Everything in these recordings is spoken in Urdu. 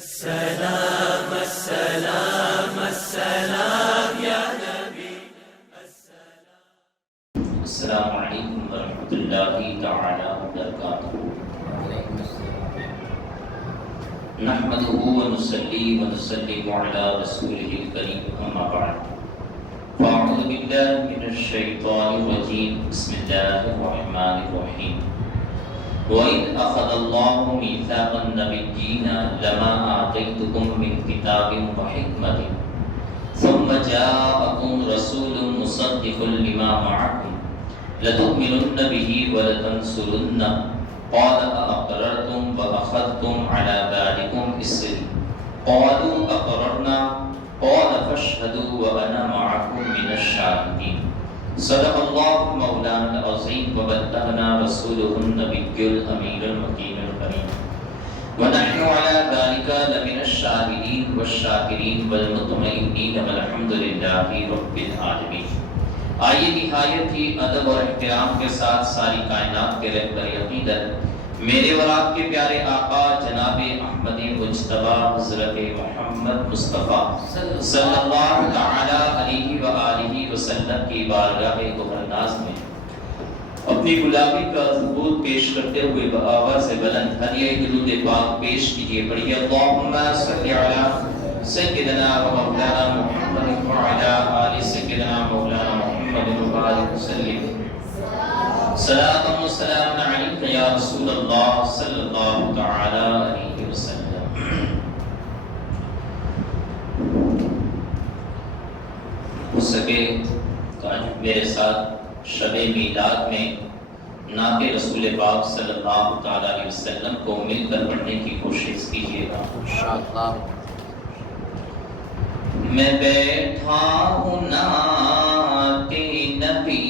السلام السلام السلام يا نبي السلام علیکم ورحمۃ اللہ تعالی وبرکاتہ. نحمده ونصلي ونسلم على رسوله الكريم اما بعد فاعوذ بالله من الشیطان الرجیم بسم اللہ الرحمن الرحیم. وَإِذْ أَخَذَ اللَّهُ مِيثَاقَ النَّبِيِّينَ لَمَا آتَيْتُكُم مِّن كِتَابٍ وَحِكْمَةٍ ثُمَّ جَاءَكُمْ رَسُولٌ مُصَدِّقٌ لِّمَا مَعَكُمْ لَتُؤْمِنُنَّ بِهِ وَلَتَنصُرُنَّهُ قَالَ أَأَقْرَرْتُمْ وَأَخَذْتُمْ عَلَىٰ ذَٰلِكُمْ إِصْرِي قَالُوا أَقْرَرْنَا قَالَ فَاشْهَدُوا وَأَنَا مَعَكُم مِّنَ الشَّاهِدِينَ. صدق اللہ مولانا العظیم وبلغنا رسولہ النبی الامین المکین الکریم ونحن علی ذلک لمن الشاہدین والشاکرین والمطمئنین والحمد للہ رب العالمین. آئیے نہایت ہی ادب اور احترام کے ساتھ ساری کائنات کے رہبر عقیدت میرے اور آپ کے پیارے آقا جناب احمد مجتبی حضرت محمد مصطفیٰ صلی اللہ تعالی علیہ وآلہ وسلم کی بارگاہ گہرناز میں اپنی غلامی کا ثبوت پیش کرتے ہوئے بآواز بلند ہدیہ درود پاک پیش کیجیے. پڑھیے اللہم صلی علی سیدنا و مولانا محمد وعلی آل سیدنا مولانا محمد وبارک وسلم. صلاۃ و سلام علیک یا رسول اللہ صلی اللہ تعالی علیہ وسلم. ہو سکے تو آج میرے ساتھ شب میلاد میں نعت رسول پاک صلی اللہ تعالی علیہ وسلم کو مل کر پڑھنے کی کوشش کیجیے گا انشاءاللہ. میں بیٹھا ہوں نعت نبی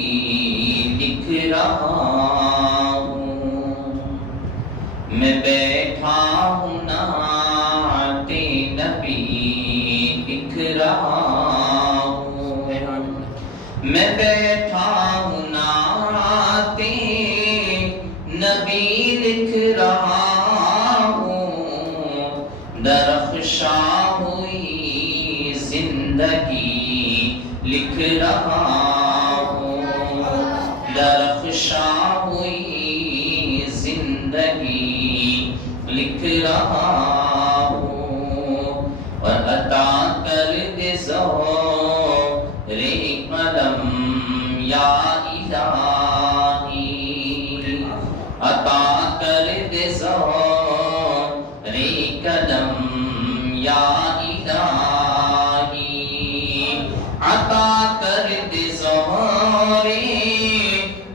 لکھ رہا ہوں. میں بیٹھا ہوں نعت نبی لکھ رہا ہوں. میں بیٹھا ہوں نعت نبی لکھ رہا ہوں. درخشاں ہوئی زندگی لکھ رہا ہوں. درخشاں ہوئی زندگی لکھ رہا ہوں. اور عطا کر دے زہر قلم یا الہی. عطا کر دے زہر قلم یا الہی. عطا کر دے زہر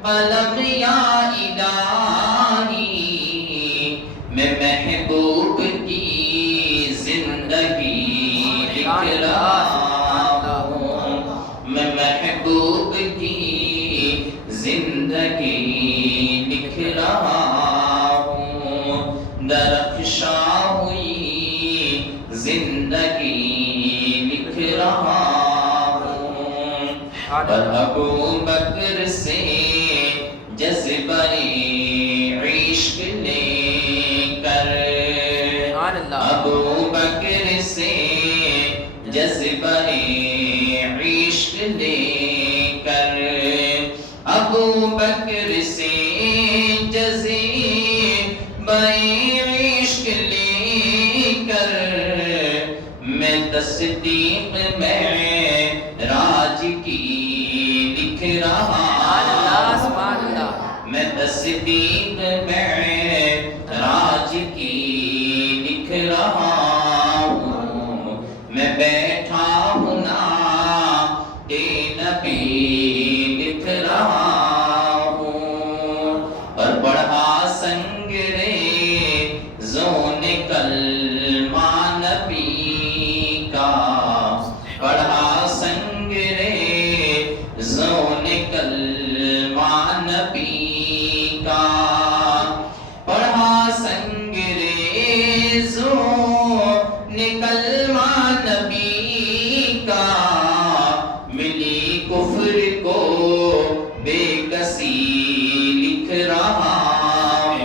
قلم یا الہی. میں محبوب کی زندگی لکھ رہا ہوں. میں محبوب کی زندگی لکھ رہا ہوں. درخشاں ہوئی زندگی لکھ رہا ہوں. اور ابو بکر سے جذبہ عشق لے کر ابو بکر سے جذبہ عشق لے کر ابو بکر سے جذبہ عشق لے کر میں تصدیق میں راج کی لکھ رہا ہوں. میں تصدیق میں راج کی لکھ رہا ہوں. میں بیٹھا ہوں نعت نبی لکھ رہا ہوں. اور پڑھا سنگریزوں نے کلمہ نبی کا. پڑھا سنگریزوں نے کلمہ نبی کا. پڑھا سنگریزوں نے کلمہ نبی کا. ملی کفر کو بے کسی لکھ رہا ہوں.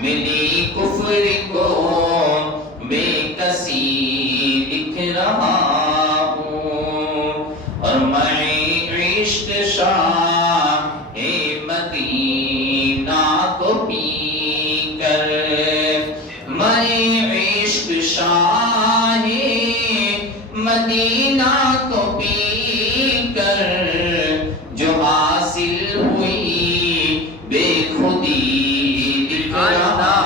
ملی کفر کو بے عشق شاہ مدینہ کو پی کر جو حاصل ہوئی بے خودی لکھ رہا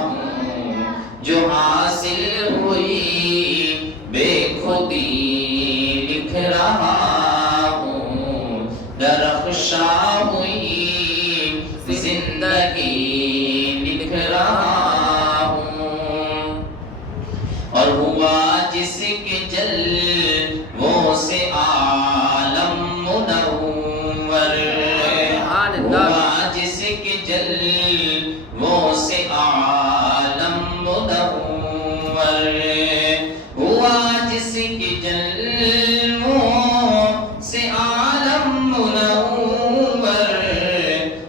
ہوں، جو حاصل ہوئی بے خودی لکھ رہا ہوں، درخشاں ہوئی زندگی لکھ رہا ہوں، اور ہوا جس کے جلووں سے عالم منور، ہوا جس کے جلووں سے عالم منور، ہوا جس کے جلووں سے عالم منور،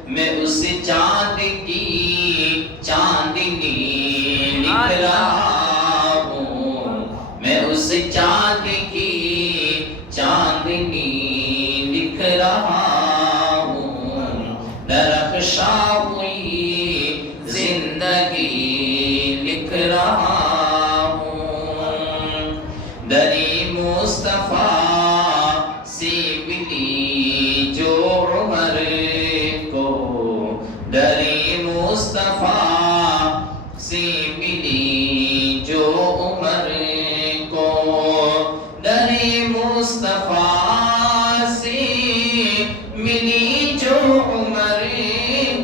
میں اس چاند کی چاندنی لکھ رہا ہوں، میں اس چاند کی چاندنی لکھ رہا ہوں، درخشاں ہوئی زندگی لکھ رہا ہوں، دری مصطفیٰ سے ملی جو عمر کو، دری مصطفیٰ سے ملی جو عمر کو، دری مصطفیٰ سے ملی جو عمر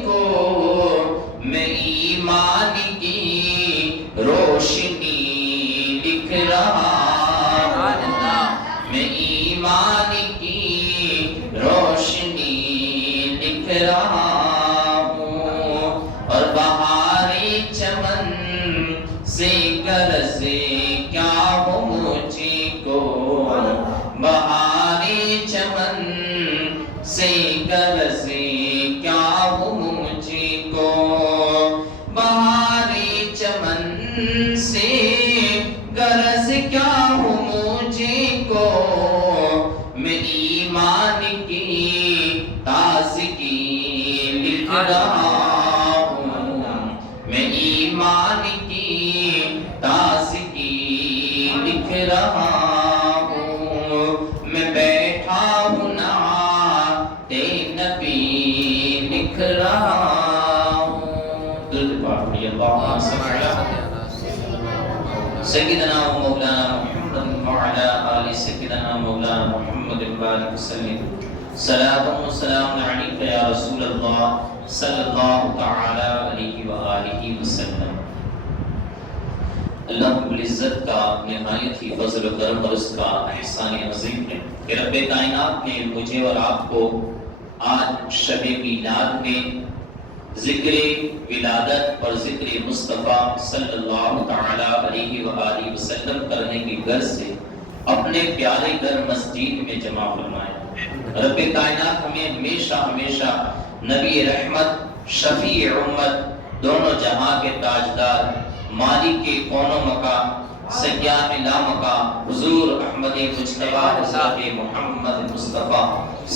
کو، میں ایمان کی روشنی لکھ رہا ہوں، میں ایمان کی روشنی لکھ رہا ہوں، اور بہاری چمن سے غرض کیا ہو مجھے کو، بہاری چمن سے غرض کیا ہو مجھے کو، بہاری چمن سے غرض کیا ہو مجھے کو، میں ایمان کی تازگی لکھ رہا ہوں، میں ایمان کی تازگی لکھ رہا ہوں، میں بیٹھا ہوں نعت نبی لکھ رہا ہوں۔ درود پاک پڑھیے، اللہم صل علی سیدنا و مولانا محمد وعلی آل سیدنا مولانا محمد بارک وسلم، صلاۃ و سلام علیک یا رسول اللہ صلی اللہ تعالی علیہ وآلہ وسلم۔ اللہ رب العزت کا نہایت ہی فضل و کرم اور اس کا احسان عظیم ہے کہ رب کائنات نے مجھے اور آپ کو آج شب میلاد میں ذکر ولادت اور ذکر مصطفیٰ صلی اللہ تعالی علیہ وآلہ وسلم کرنے کی غرض سے اپنے پیارے گھر مسجد میں جمع فرمایا۔ رب کائنات ہمیں ہمیشہ ہمیشہ نبی رحمت، شفیع امت، دونوں جہاں کے تاجدار، مالک کے کون و مقام، سیاح لا مقام، حضور احمد مجتبی حضرت محمد مصطفیٰ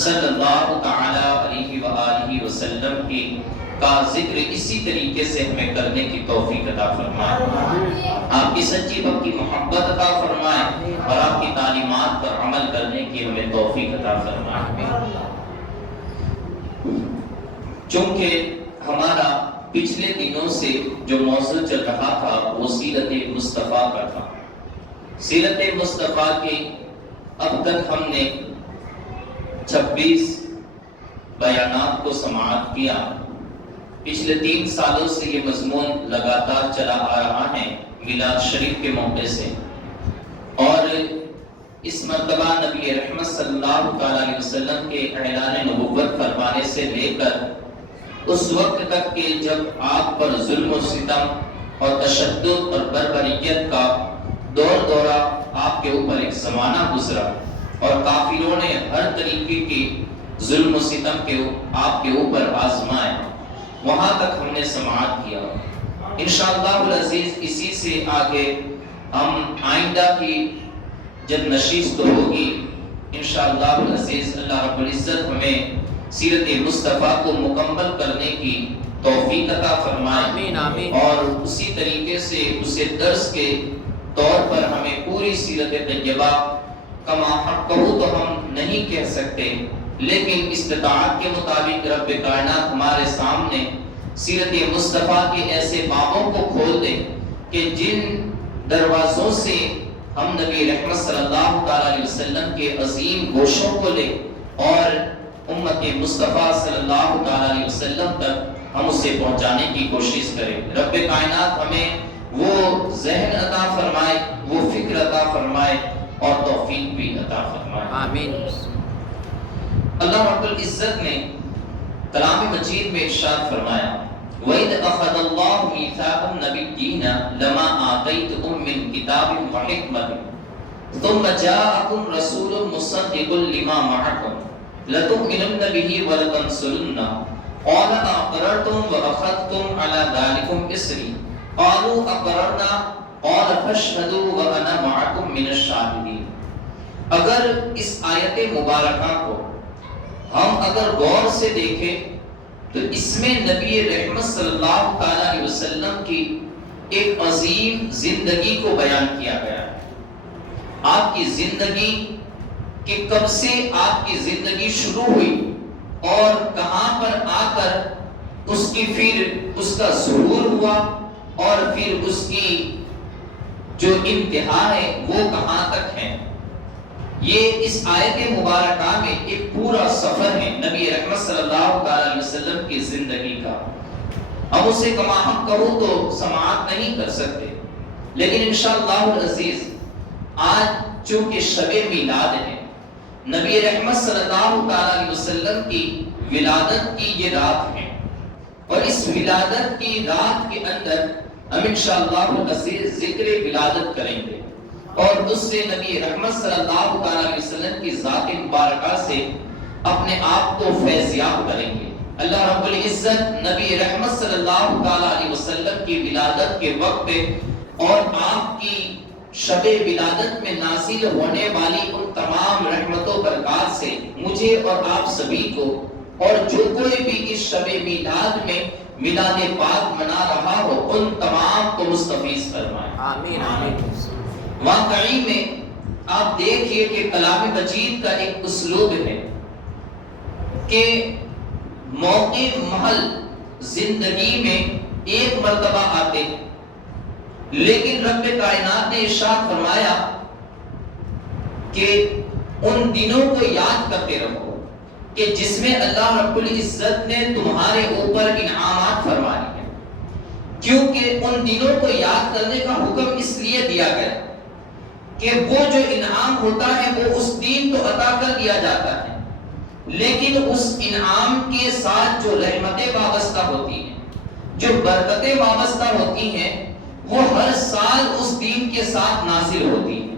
صلی اللہ تعالی علیہ وآلہ وسلم کی کا ذکر اسی طریقے سے ہمیں کرنے کی توفیق عطا فرمائے، آپ کی سچی پکی محبت عطا فرمائے، اور آپ کی تعلیمات پر عمل کرنے کی ہمیں توفیق عطا فرمائے۔ چونکہ ہمارا پچھلے دنوں سے جو موضوع چل رہا تھا وہ سیرت مصطفیٰ کا تھا، سیرت مصطفیٰ کے اب تک ہم نے 26 بیانات کو سماعت کیا۔ پچھلے 3 سالوں سے یہ مضمون لگاتار چلا آ رہا ہے میلاد شریف کے موقع سے، اور اس مرتبہ نبی رحمت صلی اللہ علیہ وسلم کے اعلان نبوت فرمانے سے لے کر اس وقت تک کہ جب آپ پر ظلم و ستم اور تشدد اور بربریت کا دورہ آپ کے اوپر ایک زمانہ گزرا، اور کافروں نے ہر طریقے کی ظلم و ستم کے آپ کے اوپر آزمائے، وہاں تک ہم نے سماعت کیا۔ انشاءاللہ العزیز اسی سے آگے ہم آئندہ کی جب نشست ہوگی انشاءاللہ العزیز اللہ رب العزت ہمیں سیرت مصطفیٰ کو مکمل کرنے کی توفیق عطا فرمائے آمین آمین۔ اور اسی طریقے سے اسے درس کے طور پر ہمیں پوری سیرت طیبہ کما حق کہو تو ہم نہیں کہہ سکتے، لیکن استطاعت کے مطابق رب کائنات ہمارے سامنے سیرت مصطفیٰ کے ایسے بابوں کو کھول دے کہ جن دروازوں سے ہم نبی رحمت صلی اللہ علیہ وسلم کے عظیم گوشوں کو لے اور امت مصطفیٰ صلی اللہ علیہ وسلم تک ہم اسے پہنچانے کی کوشش کریں۔ رب کائنات ہمیں وہ ذہن عطا فرمائے، وہ فکر عطا فرمائے اور توفیق بھی عطا فرمائے، آمین۔ اللہ رب العزت نے کلام مجید میں ارشاد فرمایا وَإِذْ أَخَذَ اللَّهُ مِيثَاقَ النَّبِيِّينَ لَمَا آتَيْتُكُم مِّن كِتَابٍ وَحِكْمَةٍ ثُمَّ جَاءَكُمْ رَسُولٌ مُصَدِّقٌ لِّمَا مَعَكُمْ لَتُؤْمِنُنَّ بِهِ وَلَتَنصُرُنَّهُ قَالَ أَقْرَرْتُمْ وَأَخَذْتُمْ عَلَىٰ ذَلِكُمْ إِصْرِي قَالُوا أَقْرَرْنَا قَالَ فَاشْهَدُوا وَأَنَا مَعَكُمْ مِنَ الشَّاهِدِينَ۔ اگر اس آیت مبارکہ کو ہم اگر غور سے دیکھیں تو اس میں نبی رحمت صلی اللہ علیہ وسلم کی ایک عظیم زندگی کو بیان کیا گیا ہے۔ آپ کی زندگی کہ کب سے آپ کی زندگی شروع ہوئی اور کہاں پر آ کر اس کی پھر اس کا ظہور ہوا اور پھر اس کی جو انتہا ہے وہ کہاں تک ہے، یہ اس آیت مبارکہ میں ایک پورا سفر ہے نبی رحمت صلی اللہ علیہ وسلم کی زندگی کا۔ ہم اسے کما حق کہو تو سماعت نہیں کر سکتے، لیکن انشاءاللہ العزیز آج چونکہ شب میلاد ہے، نبی رحمت صلی اللہ علیہ وسلم کی ولادت کی یہ رات ہے، اور اس ولادت کی رات کے اندر ہم انشاءاللہ العزیز ذکر ولادت کریں گے اور اس سے نبی رحمت صلی اللہ علیہ وسلم کی ذات مبارکہ سے اپنے آپ کو فیضیاب کریں گے۔ اللہ رب العزت نبی رحمت صلی اللہ علیہ وسلم کی ولادت کے وقت پہ اور آپ کی شب ولادت میں نازل ہونے والی ان تمام رحمتوں برکات سے مجھے اور آپ سبھی کو اور جو کوئی بھی اس شب میلاد میں میلاد پاک منا رہا ہو ان تمام کو مستفیض فرمائے، آمین آمین۔ واقعی میں آپ دیکھئے کہ کلام مجید کا ایک اسلوب ہے کہ موقع محل زندگی میں ایک مرتبہ آتے ہیں، لیکن رب کائنات نے ارشاد فرمایا کہ ان دنوں کو یاد کرتے رہو کہ جس میں اللہ رب العزت نے تمہارے اوپر انعامات فرمائے ہیں، کیونکہ ان دنوں کو یاد کرنے کا حکم اس لیے دیا گیا کہ وہ جو انعام ہوتا ہے وہ اس دین تو عطا کر دیا جاتا ہے، لیکن اس انعام کے ساتھ جو رحمتیں وابستہ ہوتی ہیں، جو برکتیں وابستہ ہوتی ہیں، وہ ہر سال اس دین کے ساتھ نازل ہوتی ہیں،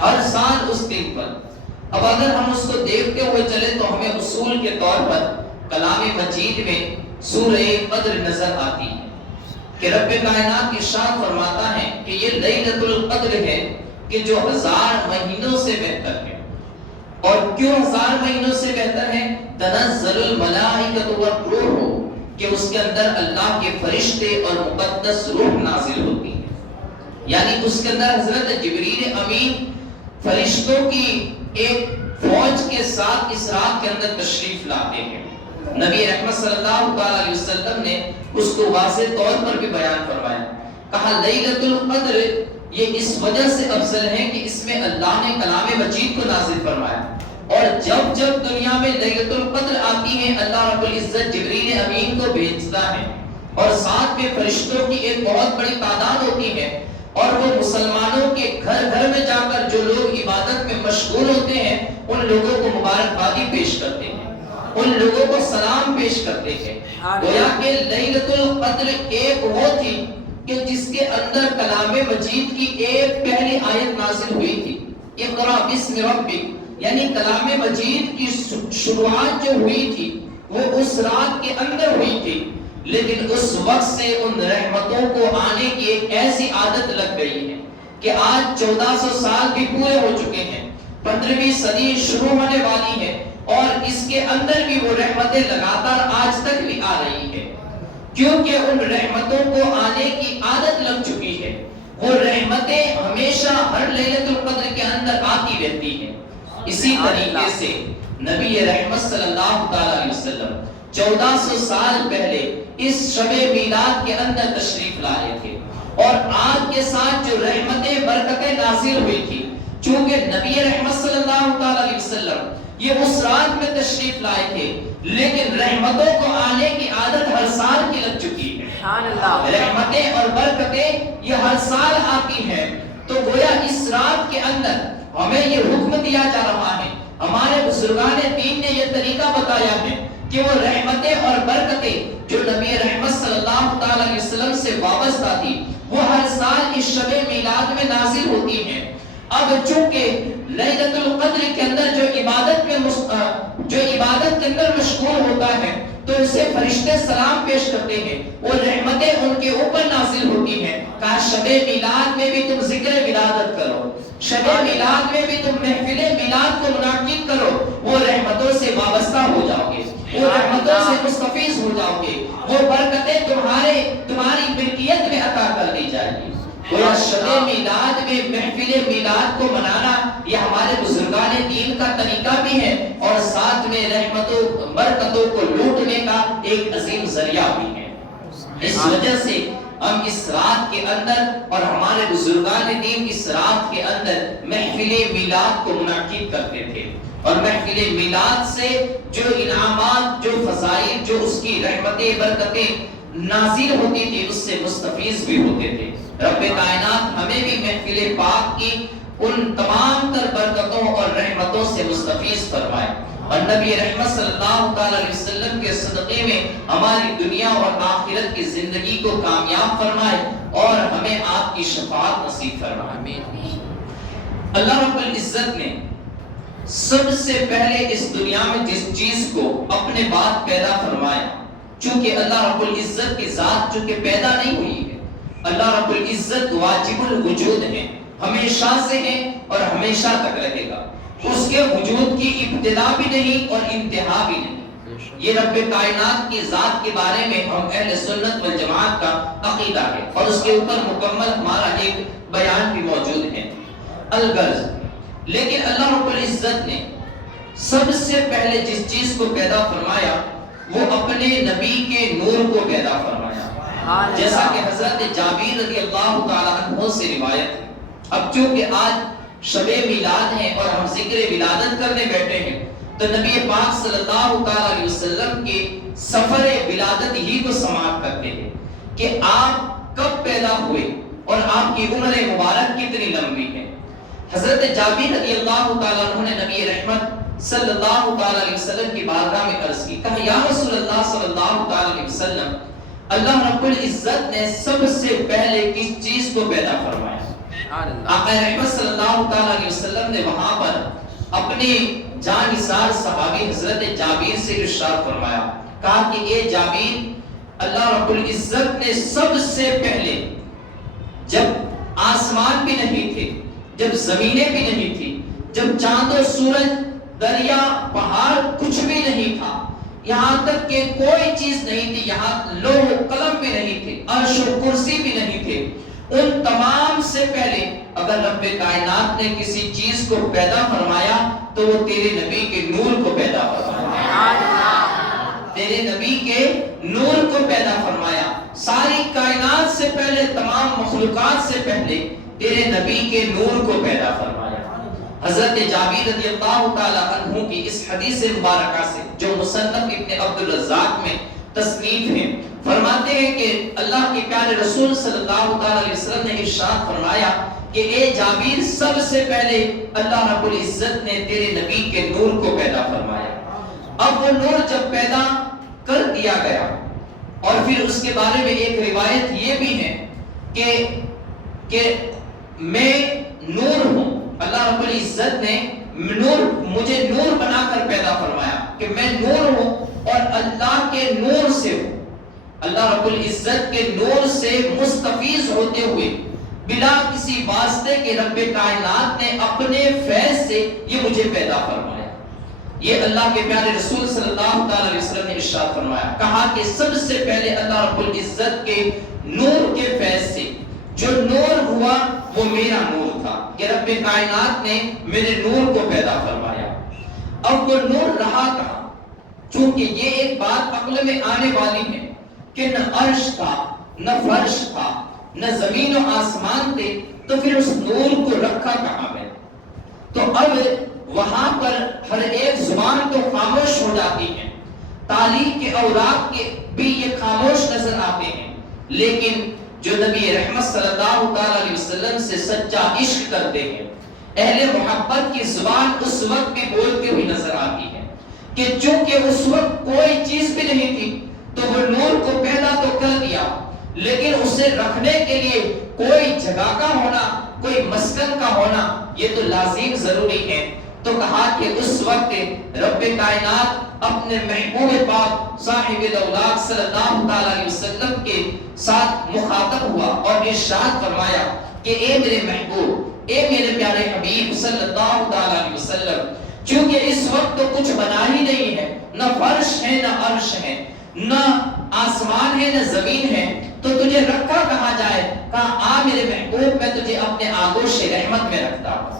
ہر سال اس دن پر۔ اب اگر ہم اس کو دیکھتے ہوئے چلے تو ہمیں اصول کے طور پر کلام مجید میں سورہ قدر نظر آتی ہے کہ رب کائنات ارشاد فرماتا ہے کہ یہ لیلۃ القدر ہے کہ جو 1000 مہینوں سے بہتر ہے۔ اور کیوں 1000 مہینوں سے بہتر ہے؟ تنزل الملائکۃ والروح، کہ اس کے اندر اللہ کے فرشتے اور مقدس روح نازل ہوتی ہیں، یعنی اس کے اندر حضرت جبریل امین فرشتوں کی ایک فوج کے ساتھ اس رات کے اندر تشریف لاتے ہیں۔ نبی رحمت صلی اللہ علیہ وسلم نے اس کو واضح طور پر بھی بیان فرمایا، کہا لیلۃ القدر یہ اس وجہ سے افضل ہے کہ اس میں اللہ نے کلام مجید کو نازل فرمایا، اور جب جب دنیا میں لیلۃ القدر آتی ہے اللہ رب العزت جبریل امین کو بھیجتا ہے، اور ساتھ میں فرشتوں کی ایک بہت بڑی تعداد ہوتی ہے، اور وہ مسلمانوں کے گھر گھر میں جا کر جو لوگ عبادت میں مشغول ہوتے ہیں ان لوگوں کو مبارکبادی پیش کرتے ہیں، ان لوگوں کو سلام پیش کرتے ہیں۔ گویا کہ لیلۃ القدر ایک وہ تھی کہ جس کے اندر کلام مجید کی ایک پہلی آیت نازل ہوئی تھی، اقرأ بسم ربک، یعنی کلام مجید کی شروعات جو ہوئی تھی وہ اس رات کے اندر ہوئی تھی، لیکن اس وقت سے ان رحمتوں کو آنے کی ایک ایسی عادت لگ گئی ہے کہ آج 1400 سال بھی پورے ہو چکے ہیں، 15ویں صدی شروع ہونے والی ہے، اور اس کے اندر بھی وہ رحمتیں لگاتار آج تک بھی آ رہی ہے۔ کیونکہ ان رحمتوں کو آنے کی عادت لگ چکی ہے. وہ رحمتیں ہمیشہ ہر لیلۃ القدر کے اندر آتی رہتی ہیں. اسی طریقے سے نبی رحمت صلی اللہ تعالی علیہ وسلم 1400 سال پہلے اس شب میلاد کے اندر تشریف لائے تھے، اور آج کے ساتھ جو رحمتیں برکتیں نازل ہوئی تھی، چونکہ نبی رحمت صلی اللہ تعالی علیہ وسلم یہ اس رات میں تشریف لائے تھے، لیکن رحمتوں کو آنے کی عادت ہر سال کی لگ چکی ہے. رحمتیں اور برکتیں یہ ہر سال آتی ہیں. تو گویا اس رات کے اندر ہمیں یہ حکم دیا جا رہا ہے، ہمارے بزرگان دین نے یہ طریقہ بتایا ہے کہ وہ رحمتیں اور برکتیں جو نبی رحمت صلی اللہ تعالی علیہ وسلم سے وابستہ تھی وہ ہر سال اس شب میلاد میں نازل ہوتی ہیں. اب چونکہ لیلۃ القدر کے اندر جو عبادت کے اندر مشغول ہوتا ہے تو اسے فرشتے سلام پیش کرتے ہیں، وہ رحمتیں ان کے اوپر نازل ہوتی ہیں. کہا شب میلاد میں بھی تم ذکر ولادت کرو، شب میلاد میں بھی تم محفل میلاد کو منعقد کرو، وہ رحمتوں سے وابستہ ہو جاؤ گے، وہ رحمتوں سے مستفیض ہو جاؤ گے، وہ برکتیں تمہاری ملکیت میں عطا کر دی جائیں گی. شب میلاد میں محفل میلاد کو منانا یہ ہمارے بزرگان دین کا طریقہ بھی ہے، اور ساتھ میں رحمتوں برکتوں کو لوٹنے کا ایک عظیم ذریعہ بھی ہے. اس وجہ سے ہم اس رات کے اندر اور ہمارے بزرگان دین اس رات کے اندر محفل میلاد کو منعقد کرتے تھے، اور محفل میلاد سے جو انعامات، جو فضائل، جو اس کی رحمتیں برکتیں نازل ہوتی تھی اس سے مستفیض بھی ہوتے تھے. رب کائنات ہمیں بھی محفل پاک کی ان تمام تر برکتوں اور رحمتوں سے مستفیض فرمائے، اور نبی رحمت صلی اللہ تعالی علیہ وسلم کے صدقے میں ہماری دنیا اور آخرت کی زندگی کو کامیاب فرمائے، اور ہمیں آپ کی شفاعت نصیب فرمائے. اللہ رب العزت نے سب سے پہلے اس دنیا میں جس چیز کو اپنے بعد پیدا فرمایا، چونکہ اللہ رب العزت کی ذات چونکہ پیدا نہیں ہوئی ہے، اللہ رب العزت واجب الوجود ہے، ہمیشہ سے ہے اور ہمیشہ تک رہے گا. اس کے وجود کی ابتدا بھی نہیں اور انتہا بھی نہیں. یہ رب کائنات کی ذات کے بارے میں ہم اہل سنت والجماعت کا عقیدہ ہے، اور اس کے اوپر مکمل ہمارا ایک بیان بھی موجود ہے. الغرض لیکن اللہ رب العزت نے سب سے پہلے جس چیز کو پیدا فرمایا وہ اپنے نبی کے نور کو پیدا فرمایا، جیسا کہ حضرت جابر رضی اللہ تعالی عنہ سے روایت ہے. اب چونکہ آج شب میلاد ہے اور ہم ذکر ولادت کرنے بیٹھے ہیں تو نبی پاک صلی اللہ تعالی علیہ وسلم کے سفر ولادت ہی کو سماعت کرتے ہیں کہ آپ کب پیدا ہوئے اور آپ کی عمر مبارک کتنی لمبی ہے. حضرت جابر رضی اللہ تعالی عنہ نے نبی رحمت صلی اللہ تعالی علیہ وسلم کی بارگاہ میں عرض کی، کہا یا رسول اللہ صلی اللہ تعالی علیہ وسلم، اللہ رب العزت نے سب سے پہلے کس چیز کو پیدا فرمایا؟ آقا رحمت صلی اللہ تعالی علیہ وسلم نے وہاں پر اپنے جان نثار صحابی حضرت جابر سے ارشاد فرمایا، کہا کہ اے جابر، اللہ رب العزت نے سب سے پہلے جب آسمان بھی نہیں تھے، جب زمینیں بھی نہیں تھی، جب چاند و سورج، دریا، پہاڑ کچھ بھی نہیں تھا، یہاں تک کہ کوئی چیز نہیں تھی، یہاں لوح و قلم بھی نہیں تھے، عرش و کرسی بھی نہیں تھے، ان تمام سے پہلے اگر رب کائنات نے کسی چیز کو پیدا فرمایا تو وہ تیرے نبی کے نور کو پیدا فرمایا، تیرے نبی کے نور کو پیدا فرمایا. ساری کائنات سے پہلے، تمام مخلوقات سے پہلے تیرے نبی کے نور کو پیدا فرمایا. حضرت جابر رضی اللہ تعالی عنہ کی اس حدیث مبارکہ سے جو مصنف ابن عبد الرزاق میں تصنیف ہے، فرماتے ہیں کہ اللہ کے پیارے رسول صلی اللہ تعالی علیہ وسلم نے ارشاد فرمایا کہ اے جابر، سب سے پہلے اللہ رب العزت نے تیرے نبی کے نور کو پیدا فرمایا. اب وہ نور جب پیدا کر دیا گیا، اور پھر اس کے بارے میں ایک روایت یہ بھی ہے کہ میں نور ہوں، اللہ رب العزت نے مجھے نور بنا کر پیدا فرمایا کہ میں نور ہوں اور اللہ کے نور سے ہوں. اللہ رب العزت کے نور سے مستفیض ہوتے ہوئے بلا کسی واسطے کے رب کائنات نے اپنے فیض سے یہ مجھے پیدا فرمایا. یہ اللہ کے پیارے رسول صلی اللہ علیہ وسلم نے ارشاد فرمایا، کہا کہ سب سے پہلے اللہ رب العزت کے نور کے فیض سے جو نور ہوا وہ میرا نور تھا کہ رب کائنات نے میرے نور کو پیدا فرمایا۔ اب وہ نور رہا کہاں؟ چونکہ یہ ایک بات عقل میں آنے والی ہے کہ نہ عرش تھا، نہ فرش تھا، نہ زمین و آسمان تھے، تو پھر اس نور کو رکھا کہاں ہے؟ تو اب وہاں پر ہر ایک زبان تو خاموش ہو جاتی ہے، تعلیم کے اوراق کے بھی یہ خاموش نظر آتے ہیں، لیکن جو نبی رحمت صلی اللہ علیہ وسلم سے سچا عشق کرتے ہیں، اہل محبت کی زبان اس وقت بھی بولتے ہوئی نظر آتی ہے کہ چونکہ اس وقت کوئی چیز بھی نہیں تھی تو وہ نور کو پیدا تو کر دیا، لیکن اسے رکھنے کے لیے کوئی جگہ کا ہونا، کوئی مسکن کا ہونا یہ تو لازم ضروری ہے۔ تو کہا کہ اس وقت رب کائنات اپنے محبوب پاک صاحب الاولاق صلی اللہ علیہ وسلم کے ساتھ مخاطب ہوا اور ارشاد فرمایا کہ اے میرے محبوب، اے میرے پیارے حبیب صلی اللہ علیہ وسلم، چونکہ اس وقت تو کچھ بنا ہی نہیں ہے، نہ فرش ہے نہ عرش ہے، نہ آسمان ہے نہ زمین ہے، تو تجھے رکھا کہاں جائے؟ کہا آ میرے محبوب، میں تجھے اپنے آغوش رحمت میں رکھتا ہوں،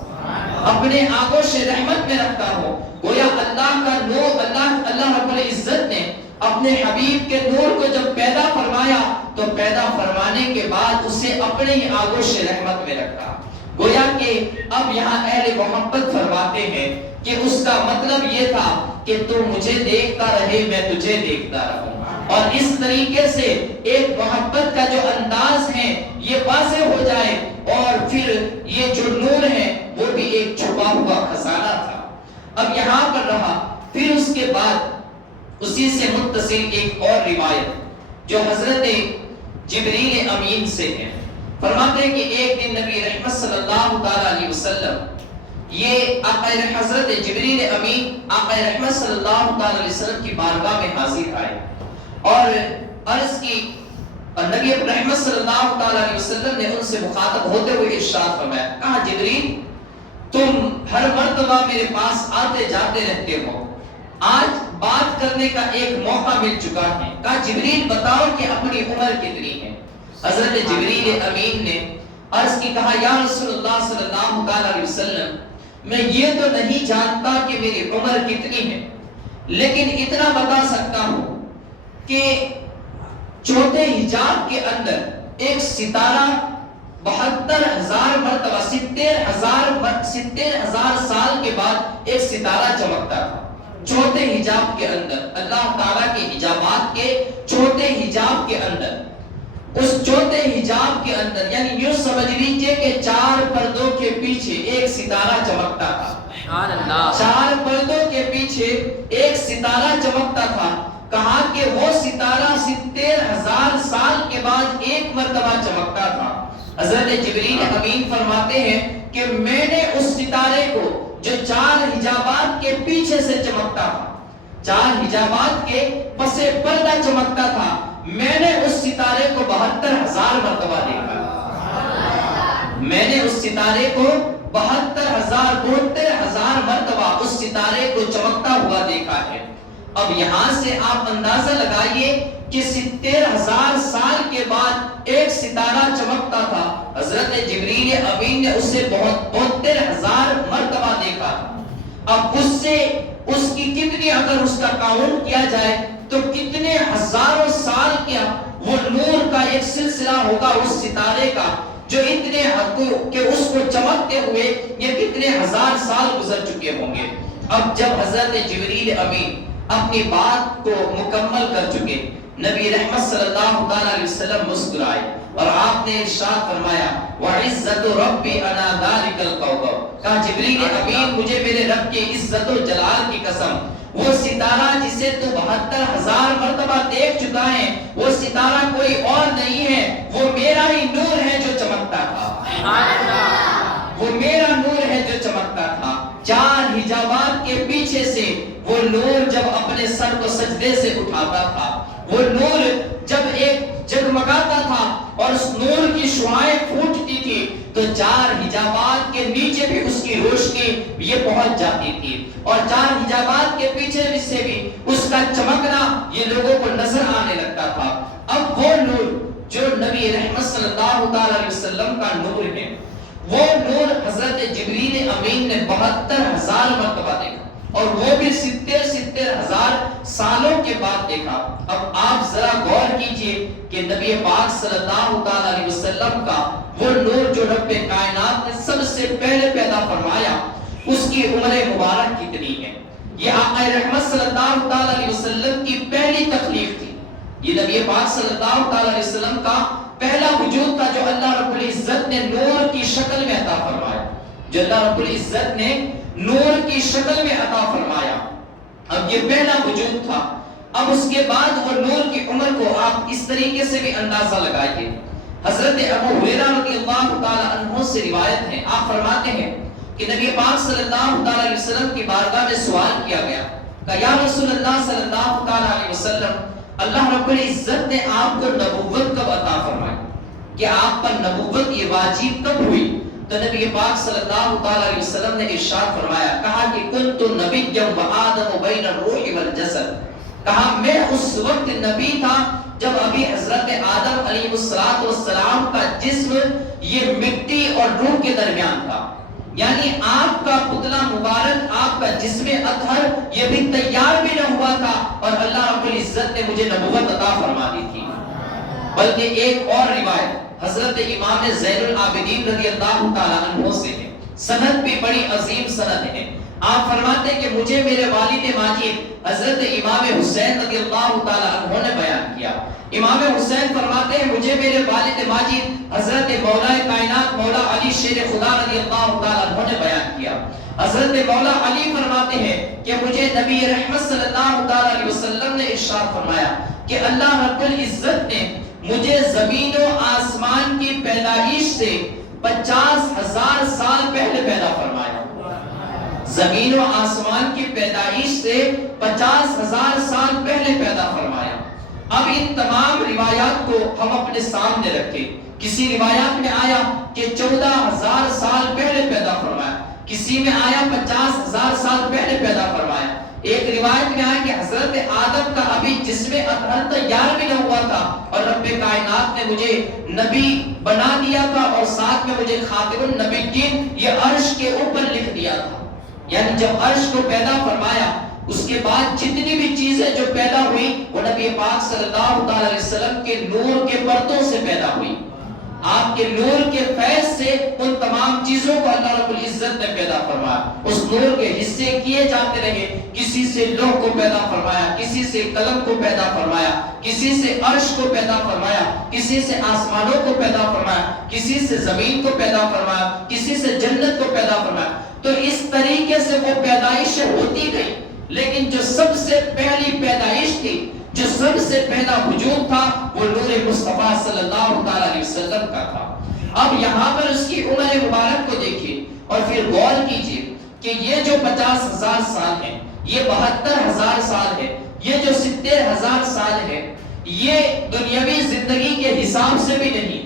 اپنے آغوش رحمت میں رکھتا ہوں۔ گویا اللہ کا نور، اللہ رب العزت نے اپنے حبیب کے نور کو جب پیدا فرمایا تو پیدا فرمانے کے بعد اسے اپنے ہی آغوش رحمت میں رکھا۔ گویا کہ اب یہاں اہل محبت فرماتے ہیں کہ اس کا مطلب یہ تھا کہ تو مجھے دیکھتا رہے، میں تجھے دیکھتا رہوں، اور اس طریقے سے ایک محبت کا جو انداز ہے یہ واضح ہو جائے، اور پھر یہ جو نور ہے وہ بھی ایک چھپا ہوا خزانہ تھا۔ اب یہاں پر رہا، پھر اس کے بعد اسی سے متصل ایک اور روایت جو حضرت جبریل امین سے ہے، فرماتے ہیں کہ ایک دن نبی رحمت صلی اللہ علیہ وسلم یہ آقا حضرت جبریل امین آقا رحمت صلی اللہ علیہ وسلم کی بارگاہ میں حاضر آئے اور عرض کی، اور نبی رحمت صلی اللہ علیہ وسلم نے ان سے مخاطب ہوتے ہوئے ارشاد فرمایا، کہا جبریل تم ہر مرتبہ میرے پاس آتے جاتے رہتے ہو، آج بات کرنے کا ایک موقع مل چکا ہے، کہا جبریل بتاؤ کہ اپنی عمر کتنی ہے؟ حضرت جبریل امین نے عرض کی، کہا یا رسول اللہ صلی اللہ علیہ وسلم میں یہ تو نہیں جانتا کہ میری عمر کتنی ہے، لیکن اتنا بتا سکتا ہوں کہ چوتھے حجاب کے اندر ایک ستارہ 72,000 مرتبہ 70,000 سال کے بعد ایک ستارہ چمکتا تھا چوتھے حجاب کے اندر، اللہ تعالیٰ کے حجابات کے چوتھے حجاب کے اندر، اس چوتھے حجاب کے اندر یعنی یوں سمجھ لیجئے کہ 4 پردوں کے پیچھے ایک ستارہ چمکتا تھا، 4 پردوں کے پیچھے ایک ستارہ چمکتا تھا۔ کہا کہ وہ ستارہ 70,000 سال کے بعد ایک مرتبہ چمکتا تھا۔ حضرت جبریل امین فرماتے ہیں کہ میں نے اس ستارے کو جو 4 حجابات کے پیچھے سے چمکتا تھا، 4 حجابات کے پس پردہ چمکتا تھا، میں نے اس ستارے کو 72,000 مرتبہ دیکھا، میں نے اس ستارے کو 72,000 مرتبہ اس ستارے کو چمکتا ہوا دیکھا ہے۔ اب یہاں سے آپ اندازہ لگائیے کہ 70,000 سال کے بعد ایک ستارہ چمکتا تھا، حضرت جبریل امین نے اسے 72,000 مرتبہ دیکھا۔ اب اس سے اس کی کتنی اگر اس کا کاؤنٹ کیا جائے تو کتنے ہزاروں سال کا وہ نور کا ایک سلسلہ ہوگا اس ستارے کا، جو اتنے کہ اس کو چمکتے ہوئے یہ کتنے ہزار سال گزر چکے ہوں گے۔ اب جب حضرت جبریل امین اپنی بات کو مکمل کر چکے، نبی رحمت صلی اللہ علیہ وسلم مسکرائے اور آپ نے ارشاد فرمایا وَعِزَّةُ رَبِّ أَنَا ذَلِكَ الْقَوْقَوْ، کہا جبریل امین مجھے میرے رب کی عزت و جلال کی قسم، وہ ستارہ جسے تو 72,000 مرتبہ دیکھ چکا ہے وہ ستارہ کوئی اور نہیں ہے، وہ میرا ہی نور ہے جو چمکتا تھا، وہ میرا نور ہے جو چمکتا تھا۔ 4 حجابات کے پیچھے سے وہ نور جب اپنے سر کو سجدے سے اٹھاتا تھا، وہ نور جب ایک جگمگاتا تھا اور اس نور کی شعاعیں پھوٹتی تھی تو 4 حجابات کے نیچے بھی اس کی روشنی یہ پہنچ جاتی تھی، اور 4 حجابات کے پیچھے سے بھی اس کا چمکنا یہ لوگوں کو نظر آنے لگتا تھا۔ اب وہ نور جو نبی رحمت صلی اللہ علیہ وسلم کا نور ہے، وہ نور حضرت جبریل امین نے 72,000 مرتبہ دیکھا، اور وہ بھی 70,000 سالوں کے بعد دیکھا۔ اب آپ ذرا غور کیجئے کہ نبی پاک صلی اللہ علیہ وسلم کا وہ نور جو رب کائنات نے سب سے پہلے پیدا فرمایا، اس کی عمر مبارک کتنی ہے؟ یہ آقا رحمت صلی اللہ علیہ وسلم کی پہلی تخلیق تھی۔ یہ نبی پاک صلی اللہ علیہ وسلم کا پہلا وجود تھا جو اللہ رب العزت نے نور کی شکل میں عطا فرمایا، جو اللہ رب العزت نے نور کی شکل میں عطا فرمایا۔ اب یہ پہلا وجود تھا۔ اب اس کے بعد وہ نور کی عمر کو آپ اس طریقے سے بھی اندازہ لگائیے۔ حضرت ابو ہریرہ رضی اللہ تعالی عنہ سے روایت ہے، آپ فرماتے ہیں کہ نبی پاک صلی اللہ علیہ وسلم کی بارگاہ میں سوال کیا گیا کہ یا رسول اللہ صلی اللہ علیہ وسلم، اللہ رب العزت نے آپ کو نبوت کب عطا فرمائی، کہ آپ پر نبوت یہ واجب کب ہوئی؟ تو نبی پاک صلی اللہ علیہ وسلم نے ارشاد فرمایا، کہا کہ کنت نبیا و آدم بین الروح والجسد، کہا میں اس وقت نبی تھا جب ابھی حضرت آدم علیہ السلام کا جسم یہ مٹی اور روح کے درمیان تھا، یعنی آپ کا پتلا مبارک، آپ کا جسم اطہر یہ بھی تیار بھی نہ ہوا تھا، اور اللہ رب العزت نے مجھے نبوت عطا فرما دی تھی۔ بلکہ ایک اور روایت حضرت امام زین العابدین رضی اللہ تعالیٰ عنہ سے ہے، سند بھی بڑی عظیم سند ہے۔ آپ فرماتے ہیں کہ مجھے میرے والد ماجد حضرت امام حسین رضی اللہ تعالیٰ عنہ نے بیان کیا۔ امام حسین فرماتے ہیں مجھے میرے والد ماجد حضرت مولا کائنات مولا علی شیر خدا رضی اللہ تعالیٰ عنہ نے بیان کیا۔ حضرت مولا علی فرماتے ہیں کہ مجھے نبی رحمت صلی اللہ علیہ وسلم نے ارشاد فرمایا کہ اللہ رب العزت نے مجھے زمین و آسمان کی پیدائش سے 50,000 سال پہلے پیدا فرمایا۔ زمین و آسمان کی پیدائش سے 50,000 سال پہلے پیدا فرمایا۔ اب ان تمام روایات کو ہم اپنے سامنے رکھیں۔ کسی روایات میں آیا کہ 14,000 سال پہلے پیدا فرمایا، کسی میں آیا 50,000 سال پہلے پیدا فرمایا۔ ایک روایت میں آیا کہ حضرت آدم کا ابھی جسم اطہر تیار بھی نہ ہوا تھا، اور رب کائنات نے مجھے نبی بنا دیا تھا، اور ساتھ میں مجھے خاتم النبیین یہ عرش کے اوپر لکھ دیا تھا۔ یعنی جب عرش کو پیدا فرمایا، اس کے بعد جتنی بھی چیزیں جو پیدا ہوئی وہ نبی پاک صلی اللہ علیہ وسلم کے نور کے پرتوں سے پیدا ہوئی۔ آپ کے نور کے فیض سے ان تمام چیزوں کو اللہ رب العزت نے پیدا فرمایا۔ اس نور کے حصے کیے جاتے رہے، کسی سے لوح کو پیدا فرمایا، کسی سے قلم کو پیدا فرمایا، کسی سے عرش کو پیدا فرمایا، کسی سے آسمانوں کو پیدا فرمایا، کسی سے زمین کو پیدا فرمایا، کسی سے جنت کو پیدا فرمایا۔ تو اس طریقے سے وہ پیدائش ہوتی گئی، لیکن جو سب سے پہلی پیدائش تھی، جو سب سے پہلا وجود تھا، وہ نور مصطفیٰ صلی اللہ علیہ وسلم کا تھا۔ اب یہاں پر اس کی عمر مبارک کو دیکھیے اور پھر غور کیجیے کہ یہ جو 50,000 سال ہے، یہ 72,000 سال ہے، یہ جو 70,000 سال ہے، یہ دنیاوی زندگی کے حساب سے بھی نہیں،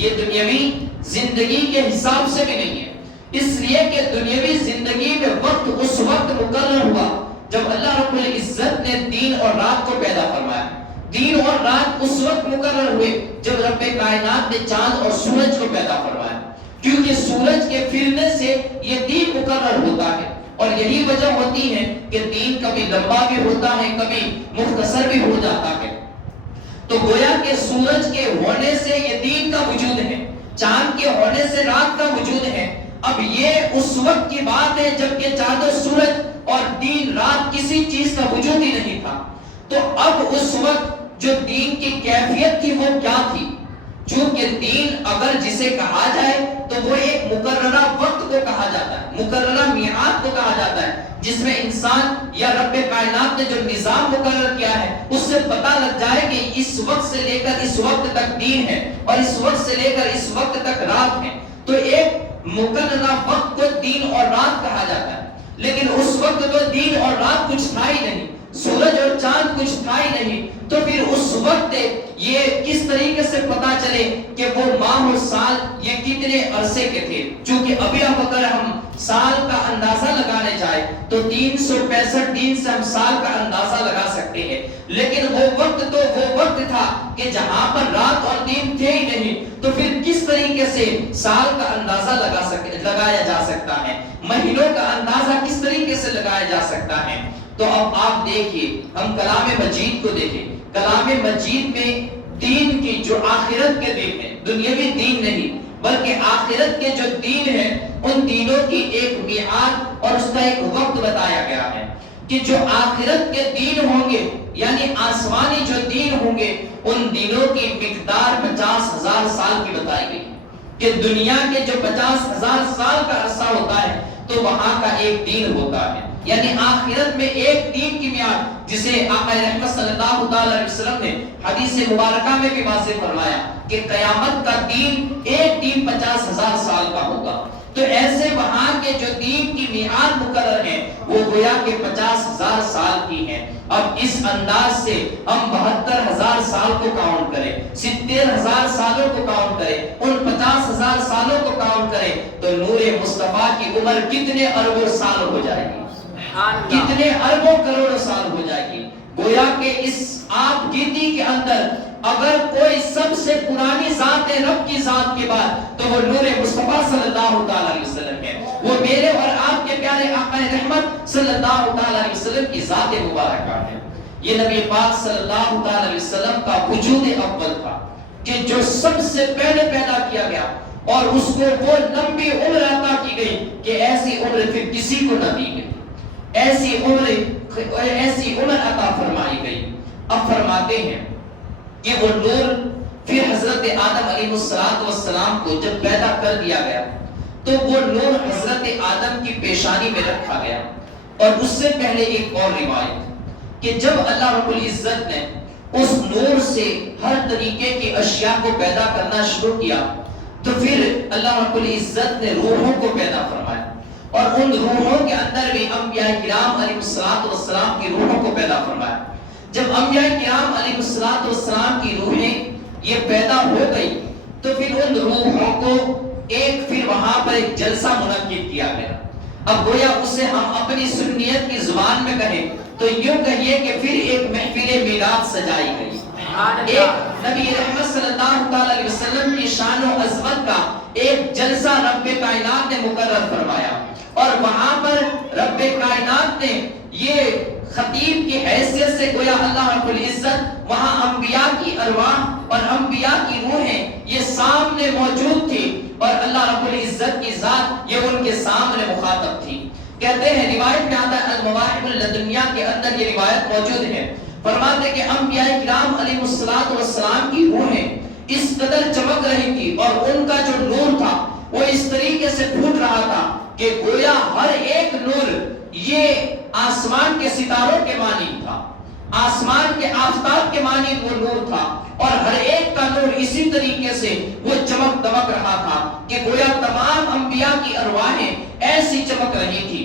یہ دنیاوی زندگی کے حساب سے بھی نہیں ہے، اس لیے کہ دنیاوی زندگی میں وقت اس وقت مقرر ہوا جب اللہ رب العزت نے دن اور رات کو پیدا فرمایا۔ دن اور رات اس وقت مقرر ہوئے جب رب کائنات نے چاند اور سورج کو پیدا فرمایا، کیونکہ سورج کے پھرنے سے یہ دن مقرر ہوتا ہے، اور یہی وجہ ہوتی ہے کہ دن کبھی لمبا بھی ہوتا ہے، کبھی مختصر بھی ہو جاتا ہے۔ تو گویا کہ سورج کے ہونے سے یہ دن کا وجود ہے، چاند کے ہونے سے رات کا وجود ہے۔ اب یہ اس وقت کی بات ہے جب کہ چاند و سورج اور دن رات کسی چیز کا وجود ہی نہیں تھا۔ تو اب اس وقت جو دین کی کیفیت تھی وہ کیا تھی؟ چونکہ دین اگر جسے کہا جائے تو وہ ایک مقررہ وقت کو کہا جاتا ہے، مقررہ میعاد کو کہا جاتا ہے، جس میں انسان یا رب کائنات نے جو نظام مقرر کیا ہے اس سے پتہ لگ جائے کہ اس وقت سے لے کر اس وقت تک دین ہے، اور اس وقت سے لے کر اس وقت تک رات ہے۔ تو ایک مقررہ وقت کو دن اور رات کہا جاتا ہے، لیکن اس وقت تو دن اور رات کچھ تھا ہی نہیں۔ سورج اور چاند کچھ تھا ہی نہیں، تو پھر اس وقت یہ کس طریقے سے پتا چلے کہ وہ ماہ و سال یہ کتنے عرصے کے تھے؟ چونکہ ابھی اب اگر ہم سال کا اندازہ لگانے جائیں تو 365 دن سے ہم سال کا اندازہ لگا سکتے ہیں، لیکن وہ وقت تو وہ وقت تھا کہ جہاں پر رات اور دن تھے ہی نہیں، تو پھر کس طریقے سے سال کا اندازہ لگایا جا سکتا ہے؟ مہینوں کا اندازہ کس طریقے سے لگایا جا سکتا ہے؟ تو اب آپ دیکھیے، ہم کلام مجید کو دیکھیں، کلام مجید میں دین کی جو آخرت کے دین ہیں، دنیاوی دین نہیں بلکہ آخرت کے جو دین ہیں، ان دینوں کی ایک میعاد اور اس کا ایک وقت بتایا گیا ہے کہ جو آخرت کے دین ہوں گے، یعنی آسمانی جو دین ہوں گے، ان دینوں کی مقدار 50,000 سال کی بتائی گئی کہ دنیا کے جو 50,000 سال کا عرصہ ہوتا ہے تو وہاں کا ایک دین ہوتا ہے، یعنی آخرت میں ایک دین کی میعاد، جسے آقا رحمت صلی اللہ علیہ وسلم نے حدیث مبارکہ میں بھی واضح فرمایا کہ قیامت کا دین ایک دین 50,000 سال کا ہوگا۔ تو ایسے وہاں کے جو دین کی میعاد مقرر ہیں وہ گویا کہ 50,000 سال کی ہیں۔ اب اس انداز سے ہم 72,000 سال کو کاؤنٹ کریں، 70,000 سالوں کو کاؤنٹ کریں، ان 50,000 سالوں کو کاؤنٹ کریں تو نور مصطفیٰ کی عمر کتنے اربوں سال ہو جائے گی، کتنے اربوں کروڑوں سال ہو جائے گی۔ گویا کہ اس آپ گیتی کے اندر اگر کوئی سب سے پرانی ذات رب کی ذات کے بعد تو وہ نور مصطفیٰ صلی اللہ علیہ وسلم ہے، وہ میرے اور آپ کے پیارے آقا رحمت صلی اللہ علیہ وسلم کی ذات مبارکہ ہے۔ یہ نبی پاک صلی اللہ علیہ وسلم کا وجود اول تھا کہ جو سب سے پہلے پیدا کیا گیا، اور اس کو وہ لمبی عمر عطا کی گئی کہ ایسی عمر پھر کسی کو نہ دی گئی، ایسی عمر عطا فرمائی گئی۔ اب فرماتے ہیں کہ وہ نور پھر حضرت آدم علیہ السلام کو جب پیدا کر دیا گیا تو وہ نور حضرت آدم کی پیشانی میں رکھا گیا۔ اور اس سے پہلے ایک اور روایت کہ جب اللہ رب العزت نے اس نور سے ہر طریقے کی اشیاء کو پیدا کرنا شروع کیا تو پھر اللہ رب العزت نے روحوں کو پیدا فرمایا، اور ان روحوں کے اندر بھی انبیاء کرام علیہ السلام کی روحوں کو پیدا فرمایا۔ جب انبیاء کرام علیہ السلام کی روحیں یہ پیدا ہو گئی تو پھر ان روحوں کو پھر وہاں پر ایک جلسہ منعقد کیا گیا۔ اب گویا اسے ہم اپنی سنیت کی زبان میں کہیں تو یوں کہیے کہ پھر ایک محفل میلاد سجائی گئی، ایک نبی رحمت صلی اللہ علیہ وسلم کی شان و عظمت کا ایک جلسہ رب کائنات نے مقرر فرمایا، اور وہاں پر رب کائنات نے یہ خطیب کی حیثیت سے گویا اللہ رب العزت وہاں انبیاء کی ارواح اور انبیاء کی روحیں یہ سامنے موجود تھی، اور اللہ رب العزت کی ذات یہ ان کے سامنے مخاطب تھی۔ کہتے ہیں روایت میں آتا ہے المواہب اللدنیہ کے اندر یہ روایت موجود ہے، فرماتے کہ انبیاء کرام علیہ السلام کی روحیں اس قدر چمک رہی تھی اور ان کا جو نور تھا وہ اس طریقے سے پھوٹ رہا تھا کہ گویا ہر ایک نور یہ آسمان کے ستاروں کے مانند تھا، آسمان کے آفتاب کے مانند وہ نور تھا، اور ہر ایک کا نور اسی طریقے سے وہ چمک دمک رہا تھا کہ گویا تمام انبیاء کی ارواحیں ایسی چمک رہی تھی،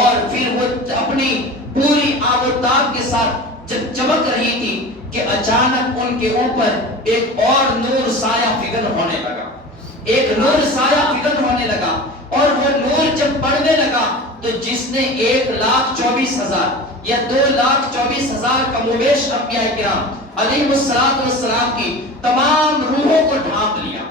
اور پھر وہ اپنی پوری آب و تاب کے ساتھ جب چمک رہی تھی کہ اچانک ان کے اوپر ایک اور نور سایہ فگن ہونے لگا، ایک نور سایہ فگن ہونے لگا، اور وہ نور جب پڑنے لگا تو جس نے 1,24,000 یا 2,24,000 کم و بیش انبیاء کرام علیہ السلام کی تمام روحوں کو ڈھانپ لیا۔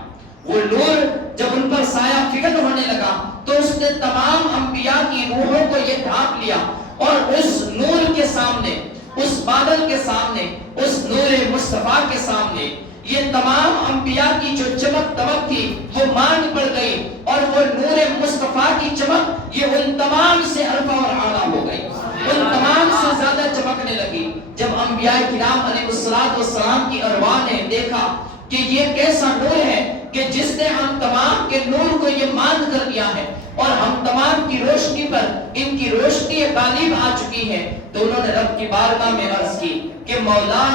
وہ نور جب ان پر سایہ فگن ہونے لگا تو اس نے تمام انبیاء کی روحوں کو یہ ڈھانپ لیا، اور اس نور کے سامنے، اس بادل کے سامنے، اس نور مصطفیٰ کے سامنے یہ تمام انبیاء کی جو چمک دمک تھی وہ ماند پڑ گئی، اور وہ نور مصطفیٰ کی چمک یہ ان تمام سے ارفع اور اعلیٰ ہو گئی، ان تمام سے زیادہ چمکنے لگی۔ جب انبیاء کرام علیہ السلام کی ارواح نے دیکھا کہ یہ کیسا نور ہے کہ جس نے ہم تمام کے نور کو یہ ماند کر دیا ہے، اور ہم تمام کی روشنی پر ان کی روشنی غالب آ چکی ہے، تو انہوں نے رب کی بارگاہ میں عرض کی کہ مولا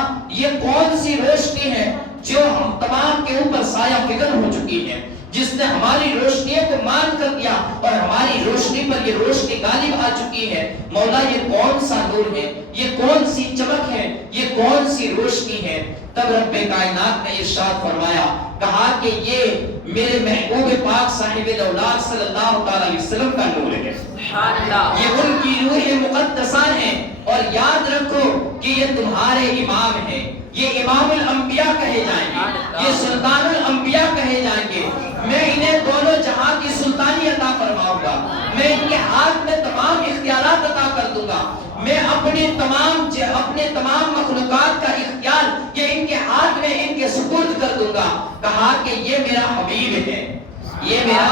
یہ کون سی روشنی ہے جو ہم تمام کے اوپر سایہ فگن ہو چکی ہے، جس نے ہماری روشنی کو مان کر دیا اور ہماری روشنی پر یہ روشنی غالب آ چکی ہے۔ مولا یہ کون سا نور ہے، یہ کون سی چمک ہے، یہ کون سی روشنی ہے؟ تب رب کائنات نے ارشاد فرمایا، کہا کہ یہ میرے محبوب پاک صاحب دولت صلی اللہ تعالی علیہ وسلم کا نور ہے، یہ ان کی روح مقدسہ ہے، اور یاد رکھو کہ یہ تمہارے امام ہیں، یہ امام الانبیاء کہے جائیں گے، یہ سلطان الانبیاء کہے جائیں گے۔ میں انہیں دونوں جہاں کی سلطانی عطا فرماؤں گا، میں ان کے ہاتھ میں تمام اختیارات عطا کر دوں گا، میں اپنے تمام مخلوقات کا اختیار یہ ان کے ہاتھ میں ان کے سپرد کر دوں گا۔ کہا کہ یہ میرا حبیب ہے، یہ میرا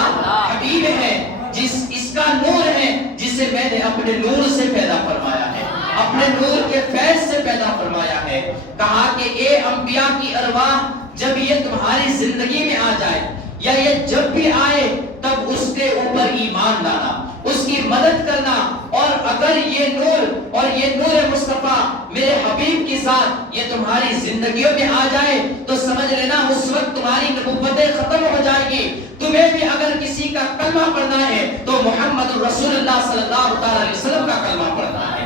حبیب ہے، اس کا نور ہے جسے میں نے اپنے نور سے پیدا فرمایا ہے، اپنے نور کے فیض سے پیدا فرمایا ہے۔ کہا کہ اے انبیاء کی ارواح، جب یہ تمہاری زندگی میں آ جائے یا یہ جب بھی آئے تب اس کے اوپر ایمان لانا، اس کی مدد کرنا، اور اگر یہ نور اور یہ نور مصطفیٰ میرے حبیب کے ساتھ یہ تمہاری زندگیوں میں آ جائے تو سمجھ لینا اس وقت تمہاری نبوتیں ختم ہو جائے گی۔ تمہیں بھی اگر کسی کا کلمہ پڑھنا ہے تو محمد رسول اللہ صلی اللہ علیہ وسلم کا کلمہ پڑھنا ہے۔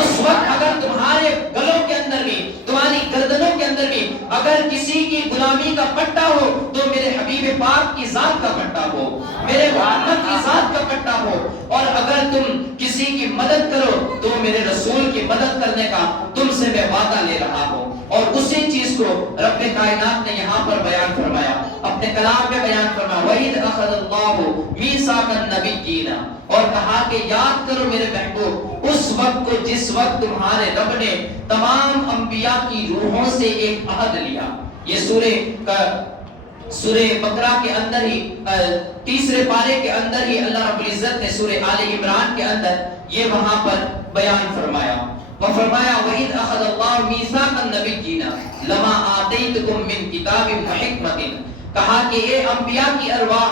اس وقت اگر تمہارے گلوں کے اندر بھی، تمہاری گردنوں کے اندر بھی اگر کسی کی غلامی کا پٹا ہو تو میرے حبیب پاک کی ذات کا پٹا ہو، میرے محمد کی ذات کا پٹا ہو، اور اگر تم کسی کی مدد کرو تو میرے رسول کی مدد کرنے کا تم سے میں وعدہ لے رہا ہوں۔ اور اسی چیز کو رب کائنات نے یہاں پر بیان فرمایا، اپنے کلام میں بیان فرمایا، وَإِذْ أَخَذَ اللَّهُ مِيثَاقَ النَّبِيِّينَ، اور کہا کہ یاد کرو میرے محبوب اس وقت کو جس وقت تمہارے رب نے تمام انبیاء کی روحوں سے ایک عہد لیا۔ یہ سورہ بقرہ کے اندر ہی تیسرے پارے کے اندر ہی اللہ رب العزت نے سورہ آل عمران کے اندر یہ وہاں پر بیان فرمایا، وفرمایا وَإِذْ أَخَذَ اللَّهُ مِيثَاقَ النَّبِيِّينَ لَمَا آتَيْتُكُم مِّن كِتَابٍ وَحِكْمَةٍ، کہا کہ اے انبیاء کی ارواح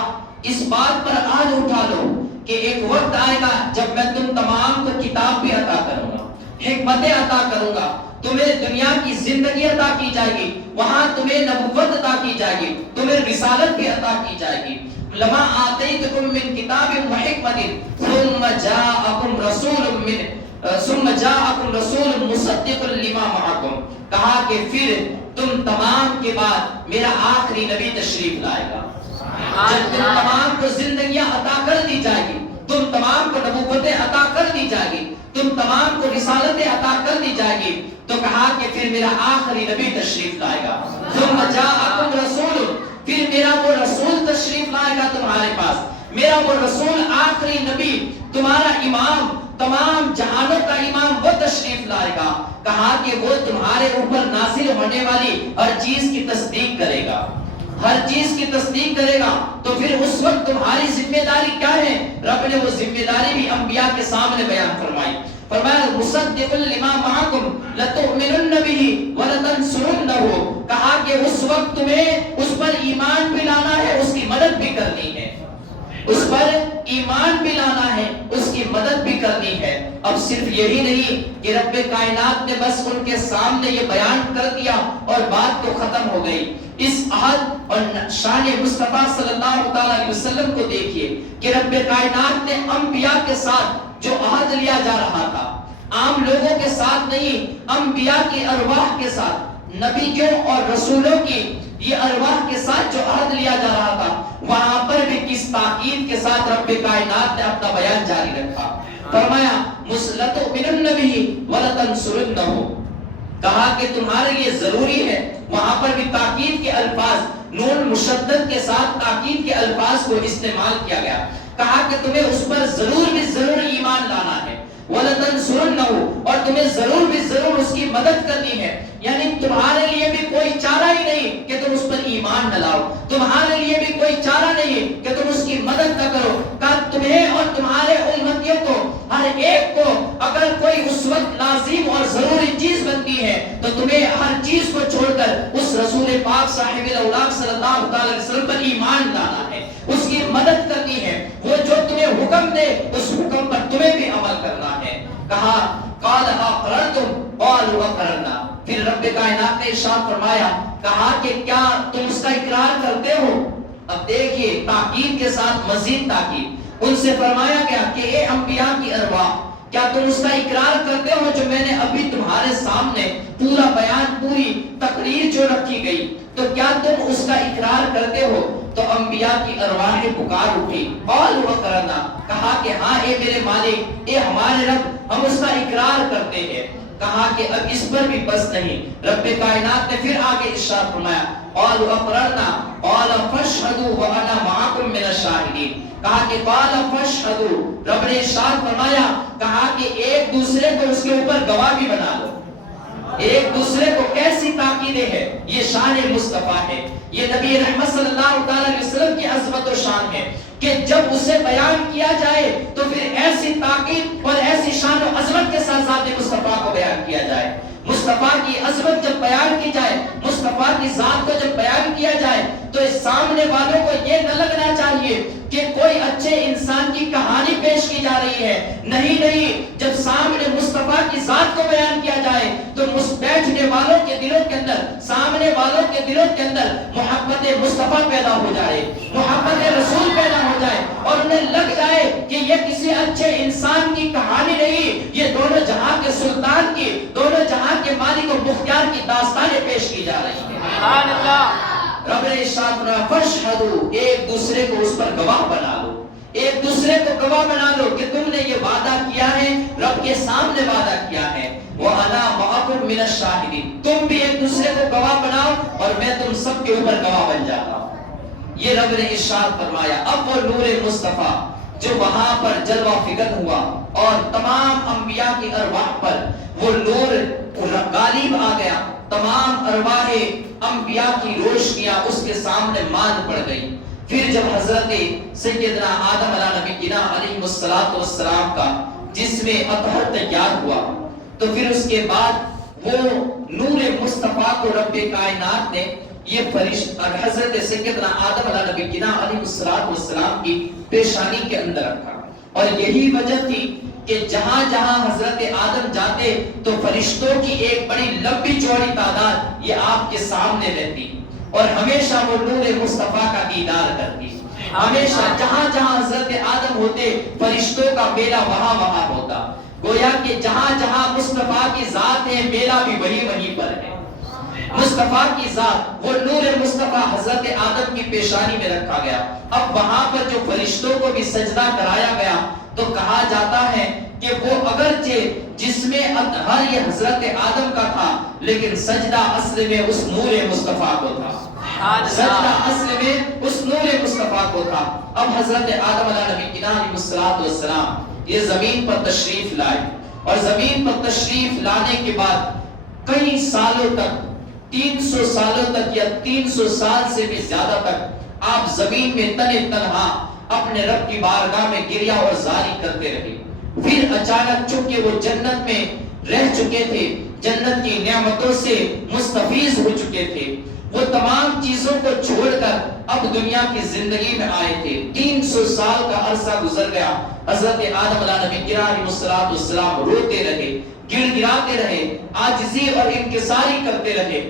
اس بات پر عہد اٹھا لو کہ ایک وقت آئے گا جب میں تم تمام کو کتاب بھی عطا کروں گا، حکمتیں عطا کروں گا، تمہیں دنیا کی زندگی عطا کی جائے گی، وہاں تمہیں نبوت عطا کی جائے گی، تمہیں رسالت بھی عطا کی جائے گی۔ لما آتیتکم من کتاب و حکمت ثم جاءکم رسول مصدق لما معکم، کہا کہ پھر تم تمام کے بعد میرا آخری نبی تشریف لائے گا، جب تم تمام کو زندگیاں عطا کر دی جائے گی، تم تمام کو نبوتیں عطا کر دی جائے گی، تم تمام کو رسالتیں عطا کر دی جائے گی، تو کہا کہ پھر میرا آخری نبی تشریف لائے گا۔ ثم جاءکم رسول، پھر میرا وہ رسول تشریف لائے گا تمہارے پاس، میرا وہ رسول آخری نبی، تمہارا امام، تمام جہانوں کا امام وہ تشریف لائے گا۔ کہا کہ وہ تمہارے اوپر نازل ہونے والی ہر چیز کی تصدیق کرے گا، ہر چیز کی تصدیق کرے گا، تو پھر اس وقت تمہاری ذمہ داری کیا ہے؟ رب نے وہ ذمہ داری بھی انبیاء کے سامنے بیان فرمائی، فرمایا مصدق لما معکم لتؤمنن به ولتنصرنه، کہا کہ اس وقت تمہیں اس پر ایمان بھی لانا ہے، اس کی مدد بھی کرنی ہے، اس پر ایمان بھی لانا ہے، اس کی مدد بھی کرنی ہے۔ اب صرف یہی نہیں کہ رب کائنات نے بس ان کے سامنے یہ بیان کر دیا اور بات تو ختم ہو گئی۔ اس عہد اور شان مصطفیٰ صلی اللہ علیہ وسلم کو دیکھیے کہ رب کائنات نے انبیاء کے ساتھ جو عہد لیا جا رہا تھا، عام لوگوں کے ساتھ نہیں، انبیاء کی ارواح کے ساتھ، نبیوں اور رسولوں کی یہ ارواح کے ساتھ جو عہد لیا جا رہا تھا، وہاں پر بھی کس تاکید کے ساتھ رب کائنات نے اپنا بیان جاری رکھا، فرمایا لَتُؤْمِنُنَّ بِهِ وَلَتَنصُرُنَّهُ، کہا کہ تمہارے لیے ضروری ہے، وہاں پر بھی تاکید کے الفاظ، نون مشدد کے ساتھ تاکید کے الفاظ کو استعمال کیا گیا، کہا کہ تمہیں اس پر ضرور بھی ضرور ایمان لانا ہے، وَلَتَنصُرُنَّهُ، اور تمہیں ضرور بھی ضرور اس کی مدد کرنی ہے، یعنی تمہارے لیے بھی کوئی چارہ ہی نہیں کہ تم اس پر ایمان نہ لاؤ، تمہارے لیے بھی کوئی چارہ نہیں کہ تم اس کی مدد نہ کرو، کہ تمہیں اور تمہارے امتیوں کو ہر ایک کو اگر کوئی اس وقت لازم اور ضروری چیز بنتی ہے تو تمہیں ہر چیز کو چھوڑ کر اس رسول پاک صاحب الاولاق صلی اللہ علیہ وسلم پر ایمان لانا ہے، اس کی مدد کرنی ہے، وہ جو تمہیں حکم دے اس حکم پر تمہیں بھی عمل کرنا ہے۔ کہا قال اقررتم قالوا اقررنا، پھر رب کائنات نے ارشاد فرمایا، کہا کہ کیا تم اس کا اقرار کرتے ہو؟ اب دیکھیے تاکید کے ساتھ مزید تاکید، ان سے فرمایا گیا کہ اے انبیاء کی ارواح، کیا تم اس کا اقرار کرتے ہو جو میں نے ابھی تمہارے سامنے پورا بیان، پوری تقریر جو رکھی گئی، تو کیا تم اس کا اقرار کرتے ہو؟ تو انبیاء کی ارواح پکار اٹھی، قالوا اقررنا، کہا کہ ہاں اے میرے مالک، اے ہمارے رب، ہم اس کا اقرار کرتے ہیں۔ کہا کہ اب اس پر بھی بس نہیں، رب کائنات نے پھر آگے ارشاد فرمایا، قالوا اقررنا قال فاشهدوا وانا معكم من الشاهدين، کہا کہ قال فاشهدوا، رب نے ارشاد فرمایا، کہا کہ ایک دوسرے کو اس کے اوپر گواہ بھی بنا لو۔ ایک دوسرے کو کیسی تاکیدیں ہے، یہ شان مصطفیٰ ہے، یہ نبی رحمت صلی اللہ علیہ وسلم کی عظمت و شان ہے کہ جب اسے بیان کیا جائے تو پھر ایسی تاکید اور ایسی شان و عظمت کے ساتھ ذات مصطفیٰ کو بیان کیا جائے۔ مصطفیٰ کی عظمت جب بیان کی جائے، مصطفیٰ کی ذات کو جب بیان کیا جائے تو اس سامنے والوں کو یہ نہ لگنا چاہیے کہ کوئی اچھے انسان کی کہانی پیش کی جا رہی ہے، نہیں، جب سامنے مصطفیٰ کی ذات کو بیان کیا جائے تو بیٹھنے والوں کے دلوں کے اندر، سامنے والوں کے دلوں کے اندر محبت مصطفیٰ پیدا ہو جائے، محبت رسول پیدا ہو جائے، اور انہیں لگ جائے کہ یہ کسی اچھے انسان کی کہانی نہیں، یہ دونوں جہاں کے سلطان کی، دونوں جہاں کے مالک و مختار کی داستانیں پیش کی جا رہی ہیں۔ سبحان اللہ۔ رب نے ارشاد فرمایا فاشهدوا، ایک دوسرے کو اس پر گواہ بنا لو، ایک دوسرے کو گواہ بنا لو کہ تم نے یہ وعدہ کیا ہے، رب کے سامنے وعدہ کیا ہے، وَأَنَا مَعَكُمْ مِنَ الشَّاهِدِينَ، تم بھی ایک دوسرے کو گواہ بناؤ اور میں تم سب کے اوپر گواہ بن جاتا ہوں۔ یہ رب نے ارشاد فرمایا۔ اب وہ نور مصطفیٰ جو وہاں پر جلوہ فکر ہوا اور تمام انبیاء کی ارواح پر وہ نور غالب آ گیا، تمام ارواح انبیاء کی روشنیاں اس کے سامنے مان پڑ گئی۔ پھر جب حضرت سیدنا آدم علیہ السلام کا جسم اطہر تیار ہوا تو پھر اس کے بعد وہ نور مصطفیٰ کو رب کائنات نے یہ حضرت سیدنا آدم علیہ السلام کی پیشانی کے اندر رکھا، اور یہی وجہ تھی کہ جہاں جہاں حضرت آدم جاتے تو فرشتوں کی ایک بڑی لمبی چوڑی تعداد یہ آپ کے سامنے رہتی اور ہمیشہ وہ نور مصطفیٰ کا دیدار کرتی۔ ہمیشہ جہاں جہاں حضرت آدم ہوتے فرشتوں کا میلہ وہاں وہاں ہوتا، گویا کہ جہاں جہاں مصطفیٰ کی ذات ہے میلہ بھی وہیں پر ہے۔ مصطفیٰ کی ذات، وہ نور مصطفیٰ حضرت آدم کی پیشانی میں رکھا گیا۔ اب وہاں پر جو فرشتوں کو بھی سجدہ کرایا گیا تو کہا جاتا ہے کہ وہ اگرچہ جس میں اطہر یہ حضرت آدم کا تھا لیکن سجدہ اصل میں اس نور مصطفیٰ کو تھا، سجدہ اصل میں اس نور مصطفیٰ کو تھا۔ اب حضرت آدم علیہ السلام یہ زمین پر تشریف لائے، اور زمین پر تشریف لانے کے بعد کئی سالوں تک، 300 سالوں تک یا 300 سال سے بھی زیادہ تک آپ زمین میں تنہا اپنے رب کی بارگاہ میں گریہ اور زاری کرتے رہے۔ پھر اچانک چونکہ وہ جنت میں رہ چکے تھے، جنت کی نعمتوں سے مستفیض ہو چکے تھے، وہ تمام چیزوں کو چھوڑ کر اب دنیا کی زندگی میں آئے تھے۔ 300 سال کا عرصہ گزر گیا، حضرت آدم علیہ السلام روتے رہے، گڑ گڑاتے رہے، عاجزی اور انکساری کرتے رہے۔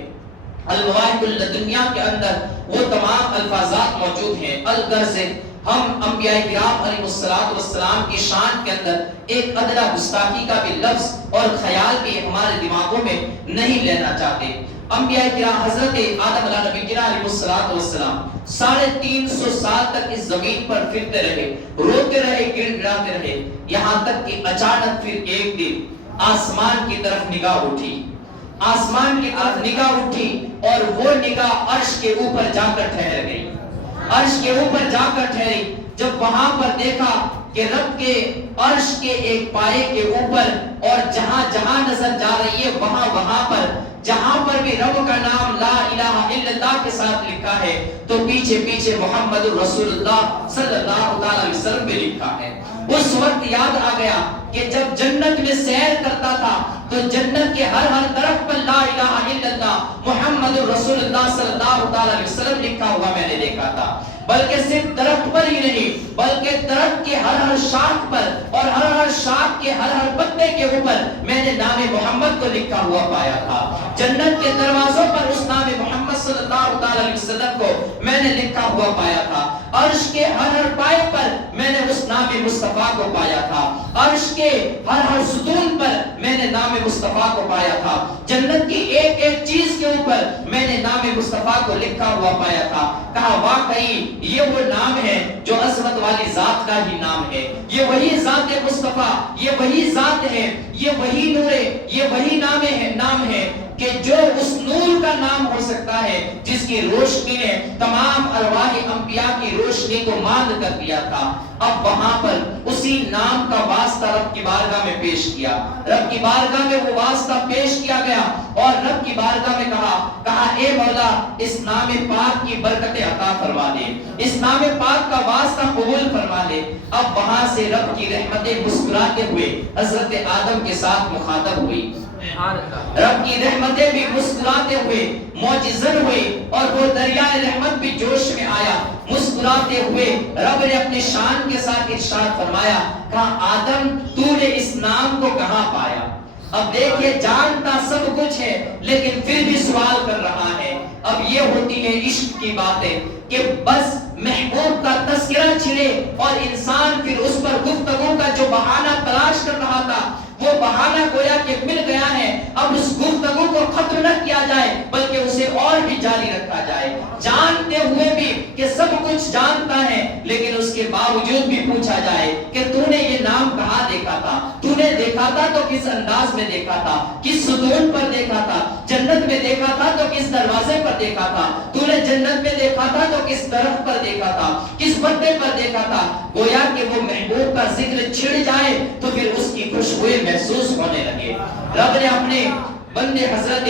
المواہب الدنیا کے اندر وہ تمام الفاظات موجود ہیں۔ الغرض ہم انبیاء کرام علیہ السلام کی شان کے اندر ایک ادنا گستاخی کا بھی لفظ اور خیال بھی ہمارے دماغوں میں نہیں لینا چاہتے۔ انبیاء کرام حضرت آدم علیہ السلام 350 سال تک اس زمین پر پھرتے رہے، روتے رہے، گڑ گڑاتے رہے، یہاں تک کہ اچانک پھر ایک دن آسمان کی طرف نگاہ اٹھی، آسمان کی طرف نگاہ اٹھی اور وہ نگاہ عرش کے اوپر جا کر ٹھہر گئی، عرش کے اوپر جا کر ٹھہری۔ جب وہاں پر دیکھا کہ رب کے عرش کے ایک پائے کے اوپر اور جہاں جہاں نظر جا رہی ہے وہاں پر جہاں پر بھی رب کا نام لا الہ الا اللہ کے ساتھ لکھا ہے تو پیچھے محمد رسول اللہ صلی اللہ علیہ وسلم بھی لکھا ہے۔ اس وقت یاد آ گیا کہ جب جنت میں سیر کرتا تھا تو جنت کے ہر طرف پر لا الہ الا اللہ محمد رسول اللہ صلی اللہ علیہ وسلم لکھا ہوا میں نے دیکھا تھا، بلکہ صرف درخت پر ہی نہیں بلکہ درخت کے ہر شاخ پر اور ہر شاخ کے ہر پتے کے اوپر میں نے نام محمد کو لکھا ہوا پایا تھا۔ جنت کے دروازوں پر اس نام محمد صلی اللہ علیہ وسلم کو میں نے لکھا ہوا پایا تھا، عرش کے ہر پائے پر میں نے اس نام مصطفیٰ کو پایا تھا، عرش کے ہر ستون پر میں نے نام مصطفیٰ کو پایا تھا، جنت کی ایک ایک چیز کے اوپر میں نے نام مصطفیٰ کو لکھا ہوا پایا تھا۔ کہا واقعی یہ وہ نام ہے جو عظمت والی ذات کا ہی نام ہے، یہ وہی ذات مصطفیٰ، یہ وہی ذات ہے، یہ وہی نور ہے، یہ وہی نام ہے کہ جو اس نور کا نام ہو سکتا ہے جس کی روشنی نے تمام ارواح انبیاء کی روشنی کو ماند کر دیا تھا۔ اب وہاں پر اسی نام کا واسطہ رب کی بارگاہ میں پیش کیا، رب کی بارگاہ میں وہ واسطہ پیش کیا گیا اور رب کی بارگاہ میں کہا اے مولا اس نام پاک کی برکتیں عطا فرما دے، اس نام پاک کا واسطہ قبول فرما لے۔ اب وہاں سے رب کی رحمتیں مسکراتے ہوئے حضرت آدم کے ساتھ مخاطب ہوئی، رب کی رحمتیں بھی مسکراتے ہوئے معجزن ہوئی اور وہ دریائے رحمت بھی جوش میں آیا۔ مسکراتے ہوئے رب نے اپنے شان کے ساتھ ارشاد فرمایا، کہا آدم تو نے اس نام کو کہاں پایا؟ اب دیکھیں جانتا سب کچھ ہے لیکن پھر بھی سوال کر رہا ہے۔ اب یہ ہوتی ہے عشق کی باتیں کہ بس محبوب کا تذکرہ چھڑے اور انسان پھر اس پر گفتگو کا جو بہانہ تلاش کر رہا تھا وہ بہانہ گویا کہ مل گیا ہے۔ اب اس گفتگو کو ختم نہ کیا جائے بلکہ اسے اور بھی جاری رکھا جائے، جانتے ہوئے بھی کہ سب کچھ جانتا ہے لیکن اس کے باوجود بھی پوچھا جائے کہ تو نے یہ نام کہاں دیکھا تھا، تو نے دیکھا تھا تو کس انداز میں دیکھا تھا، کس ستون پر دیکھا تھا، جنت میں دیکھا تھا تو کس دروازے پر دیکھا تھا، تو نے جنت میں دیکھا تھا تو کس درخت پر دیکھا تھا، کس پتے پر دیکھا تھا۔ گویا کہ وہ محبوب کا ذکر چھڑ جائے تو پھر اس کی خوشبوئیں محسوس ہونے لگے۔ رب نے اپنے بندے حضرت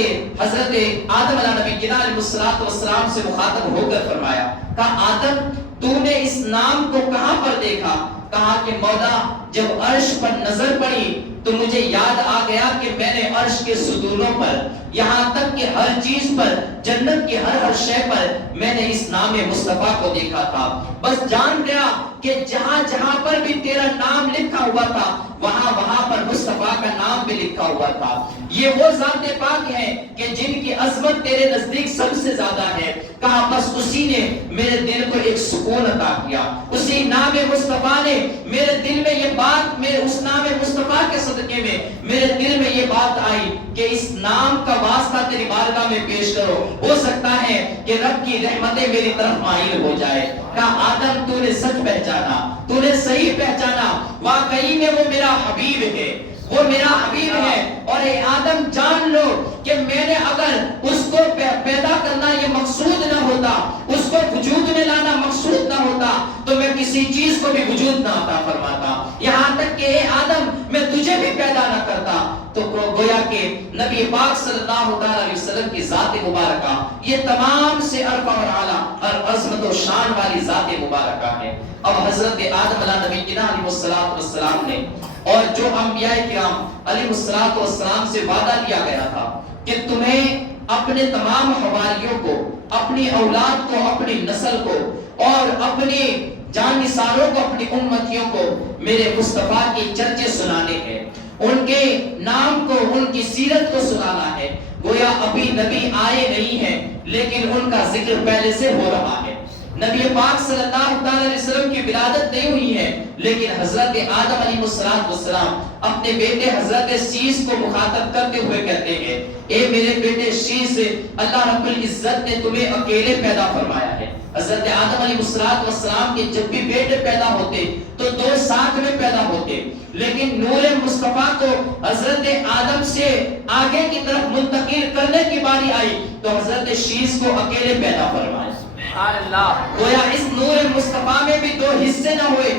آدم علیہ نبی علیہ السلام سے مخاطب ہو کر فرمایا، کہا آدم تو نے اس نام کو کہاں پر دیکھا؟ کہا کہ مولا جب عرش پر نظر پڑی تو مجھے یاد آ گیا کہ میں نے عرش کے ستونوں پر یہاں تک کہ ہر چیز پر جنت کی ہر شے پر میں نے اس نام مصطفیٰ کو دیکھا تھا۔ بس جان گیا کہ جہاں جہاں پر بھی تیرا نام لکھا ہوا تھا وہاں پر مصطفیٰ کا نام بھی لکھا ہوا تھا۔ یہ وہ ذات پاک ہے کہ جن کی عظمت تیرے نزدیک سب سے زیادہ ہے۔ کہا بس اسی نے میرے دل کو ایک سکون عطا کیا، اسی نام مصطفیٰ نے میرے دل میں یہ بات، میرے اس نام مصطفیٰ کے صدقے میں میرے دل میں یہ بات آئی کہ اس نام کا واسطہ تیری بارگاہ میں پیش کرو، ہو سکتا ہے کہ رب کی رحمتیں میری طرف مائل ہو جائے۔ کہا آدم تو نے سچ پہچانا، تو نے صحیح پہچانا، واقعی میں وہ میرا حبیب ہے، وہ میرا حبیب ہے۔ اور اے آدم جان لو کہ میں نے اگر اس کو پیدا کرنا یہ مقصود نہ ہوتا، اس کو وجود میں لانا مقصود نہ ہوتا تو میں کسی چیز کو بھی وجود نہ عطا فرماتا، یہاں تک کہ اے آدم میں تجھے بھی پیدا نہ کرتا۔ تو گویا کہ نبی پاک صلی اللہ علیہ وسلم کی ذات مبارکہ یہ تمام سے ارفع اور اعلیٰ اور عظمت و شان والی ذات مبارکہ ہے۔ اب حضرت آدم علیہ نبی علیہ السلام نے اور جو انبیاء کرام علیہ السلام سے وعدہ لیا گیا تھا کہ تمہیں اپنے تمام حواریوں کو، اپنی اولاد کو، اپنی نسل کو اور اپنے جانثاروں کو، اپنی امتیوں کو میرے مصطفیٰ کے چرچے سنانے ہیں، ان کے نام کو، ان کی سیرت کو سنانا ہے۔ گویا ابھی نبی آئے نہیں ہیں لیکن ان کا ذکر پہلے سے ہو رہا ہے۔ نبی پاک صلی اللہ علیہ وسلم کی ولادت نہیں ہوئی ہے لیکن حضرت آدم علیہ السلام اپنے بیٹے حضرت شیش کو مخاطب کرتے ہوئے کہتے ہیں، اے میرے بیٹے شیش، اللہ رب العزت نے تمہیں اکیلے پیدا فرمایا ہے۔ حضرت آدم علیہ السلام کے جب بھی بیٹے پیدا ہوتے تو دو ساتھ میں پیدا ہوتے، لیکن نور مصطفیٰ کو حضرت آدم سے آگے کی طرف منتقل کرنے کی باری آئی تو حضرت شیش کو اکیلے پیدا فرمایا۔ گویا اس نور مصطفیٰ میں بھی دو حصے نہ ہوئے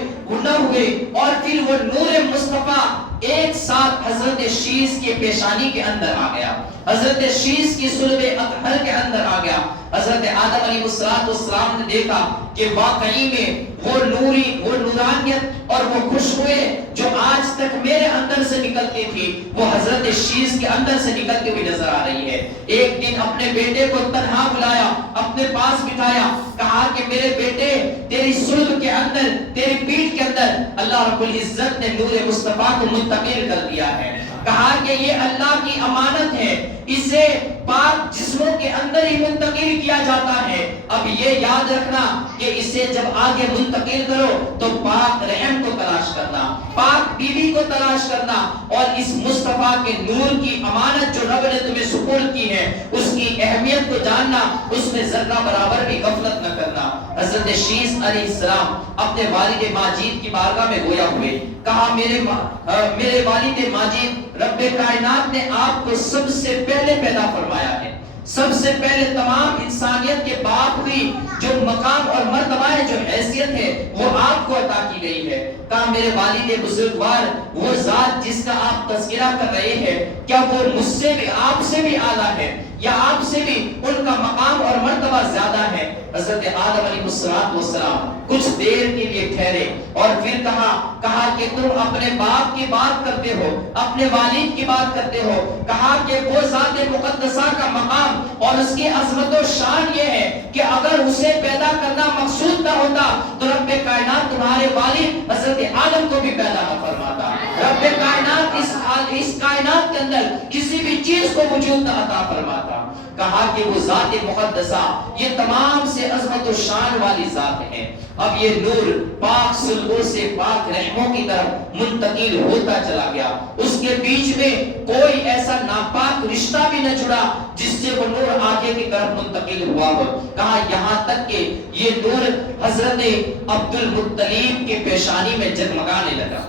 اور پھر وہ نور مصطفیٰ ایک ساتھ حضرت شیش کی پیشانی کے اندر آ گیا، حضرت شیش کی صلب اطہر کے اندر آ گیا۔ حضرت آدم علیہ السلام نے دیکھا کہ واقعی میں وہ نورانیت اور وہ خوشبوئیں جو آج تک میرے اندر سے نکلتی تھی وہ حضرت شیز کے اندر سے نکلتی ہوئی نظر آ رہی ہے۔ ایک دن اپنے بیٹے کو تنہا بلایا، اپنے پاس بٹھایا، کہا کہ میرے بیٹے تیری صلب کے اندر، تیری پیٹھ کے اندر اللہ رب العزت نے نور مصطفیٰ کو منتقل کر دیا ہے۔ کہا کہ یہ اللہ کی امانت ہے، اسے پاک جسموں کے اندر ہی منتقل کیا جاتا ہے۔ اب یہ یاد رکھنا کہ اسے جب آگے منتقل کرو تو پاک رحم کو تلاش کرنا، پاک بیوی کو تلاش کرنا، اور اس مصطفیٰ کے نور کی امانت جو رب نے تمہیں سپرد کی ہے اس کی اہمیت کو جاننا، اس میں ذرہ برابر بھی غفلت نہ کرنا۔ حضرت شیس علیہ السلام اپنے والد ماجد کی بارگاہ میں گویا ہوئے، کہا میرے والد ماجد، رب کائنات نے آپ کو سب سے پہلے پیدا فرمایا ہے، سب سے پہلے تمام انسانیت کے باپ ہوئی جو مقام اور مرتبہ ہے، جو حیثیت ہے وہ آپ کو عطا کی گئی ہے۔ کہا میرے والد بزرگوار، وہ ذات جس کا آپ تذکرہ کر رہے ہیں کیا وہ مجھ سے بھی، آپ سے بھی اعلیٰ ہے، یا آپ سے بھی ان کا مقام اور مرتبہ زیادہ ہے؟ حضرت آدم علیہ السلام کچھ دیر کے لیے ٹھہرے اور پھر کہا کہ تم اپنے باپ کی بات کرتے ہو، اپنے والد کی بات کرتے ہو۔ کہا کہ وہ ذات مقدسہ کا مقام اور اس کی عظمت و شان یہ ہے کہ اگر اسے پیدا کرنا مقصود نہ ہوتا تو رب کائنات تمہارے والد حضرت آدم کو بھی پیدا نہ فرماتا۔ رب کائنات اس کائنات کے اندر کسی بھی چیز کو وجود نہ عطا فرماتا۔ کہا کہ وہ ذات مقدسہ یہ تمام سے عظمت و شان والی ذات ہے۔ اب یہ نور پاک صلبوں سے پاک رحموں کی طرف منتقل ہوتا چلا گیا، اس کے بیچ میں کوئی ایسا ناپاک رشتہ بھی نہ جڑا جس سے وہ نور آگے کی طرف منتقل ہوا ہو۔ کہا یہاں تک کہ یہ نور حضرت عبد المطلب کے پیشانی میں جگمگانے لگا،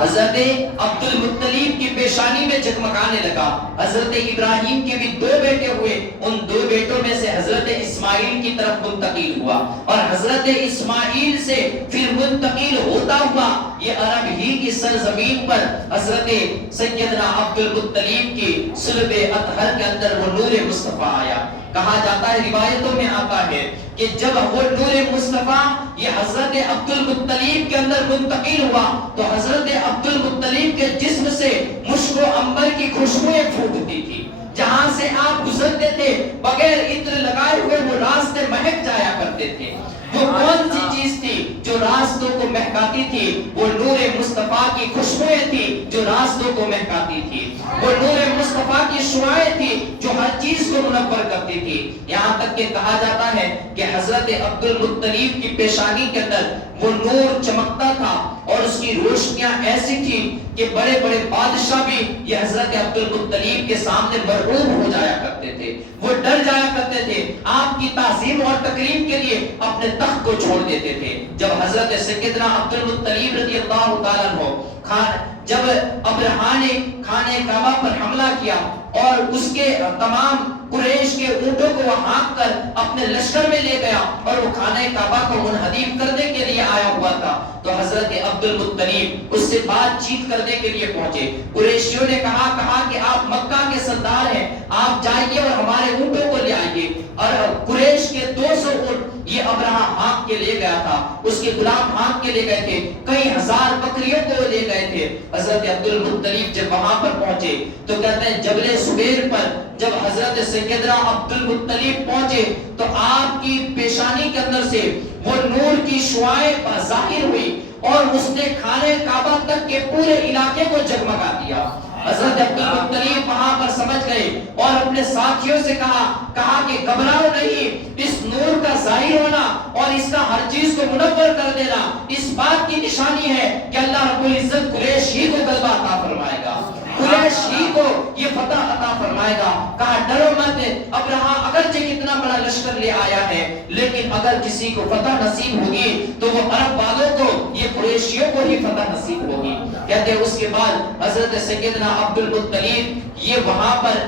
حضرت عبد المطلب کی پیشانی میں جگمگانے لگا۔ حضرت ابراہیم کے بھی 2 بیٹے ہوئے، ان 2 بیٹوں میں سے حضرت اسماعیل کی طرف منتقل ہوا، اور حضرت اسماعیل سے پھر منتقل ہوتا ہوا یہ عرب ہی کی سرزمین پر حضرت سیدنا عبد المطلب کی صلب اطہر کے اندر وہ نور مصطفیٰ آیا۔ کہا جاتا ہے، روایتوں میں آتا ہے کہ جب وہ نور مصطفیٰ یہ حضرت عبد المطلب کے اندر منتقل ہوا تو حضرت عبد المطلب کے جسم سے مشک و عنبر کی خوشبوئیں پھوٹتی تھی، جہاں سے آپ گزرتے تھے بغیر عطر لگائے ہوئے وہ راستے مہک جایا کرتے تھے۔ وہ کون سی چیز تھی جو راستوں کو مہکاتی تھی؟ وہ نور مصطفیٰ کی خوشبوئیں تھی جو راستوں کو مہکاتی تھی، وہ نور مصطفیٰ کی شعاعیں تھی جو ہر چیز کو منور کرتی تھی۔ یہاں تک کہ کہا جاتا ہے کہ حضرت عبد المطلب کی پیشانی کے اندر وہ نور چمکتا تھا اور اس کی روشنیاں ایسی تھی کہ بڑے بڑے بادشاہ بھی یہ حضرت عبد المطلب کے سامنے مرعوب ہو جایا کرتے تھے، وہ ڈر جایا کرتے تھے، آپ کی تعظیم اور تکریم کے لیے اپنے تخت کو چھوڑ دیتے تھے۔ جب حضرت سیدنا عبد المطلب رضی اللہ تعالیٰ عنہ جب ابرہہ نے خانہ کعبہ پر حملہ کیا اور اس کے تمام قریش کے اونٹوں کو وہ ہانک کر اپنے لشکر میں لے گیا اور وہ خانہ کعبہ کو منہدم کرنے کے لیے آیا ہوا تھا، تو حضرت عبد المطلب اس سے بات چیت کرنے کے لیے پہنچے۔ قریشیوں نے کہا کہ آپ مکہ کے سردار ہیں، آپ جائیے اور ہمارے اونٹوں کو لے آئیے، اور قریش کے 200 اونٹ یہ ابرہہ ہانک کے لے گیا تھا، اس کے غلام ہانک کے لے گئے تھے، کئی ہزار بکریوں کو لے گئے تھے۔ حضرت عبد المطلب جب وہاں پر پہنچے تو کہتے ہیں جبل سبیر پر جب حضرت سیدنا عبد المطلب پہنچے تو آپ کی پیشانی کے اندر سے وہ نور کی شعاعیں ظاہر ہوئی اور اس نے خانہ کعبہ تک کے پورے علاقے کو جگمگا دیا۔ حضرت عبد المطلب وہاں پر سمجھ گئے اور اپنے ساتھیوں سے کہا کہ گھبراؤ نہیں، اس نور کا ظاہر ہونا اور اس کا ہر چیز کو منور کر دینا اس بات کی نشانی ہے کہ اللہ رب العزت قریش ہی کو غلبہ عطا فرمائے گا، قریش ہی کو یہ فتح عطا فرمائے گا۔ کہا ڈرو مت، ابرہہ اگرچہ کتنا بڑا لشکر لے آیا ہے لیکن اگر کسی کو فتح نصیب ہوگی تو وہ عرب والوں کو، یہ قریشیوں کو ہی فتح نصیب ہوگی۔ کہتے ہیں اس کے بعد حضرت سیدنا عبد المطلب یہ وہاں پر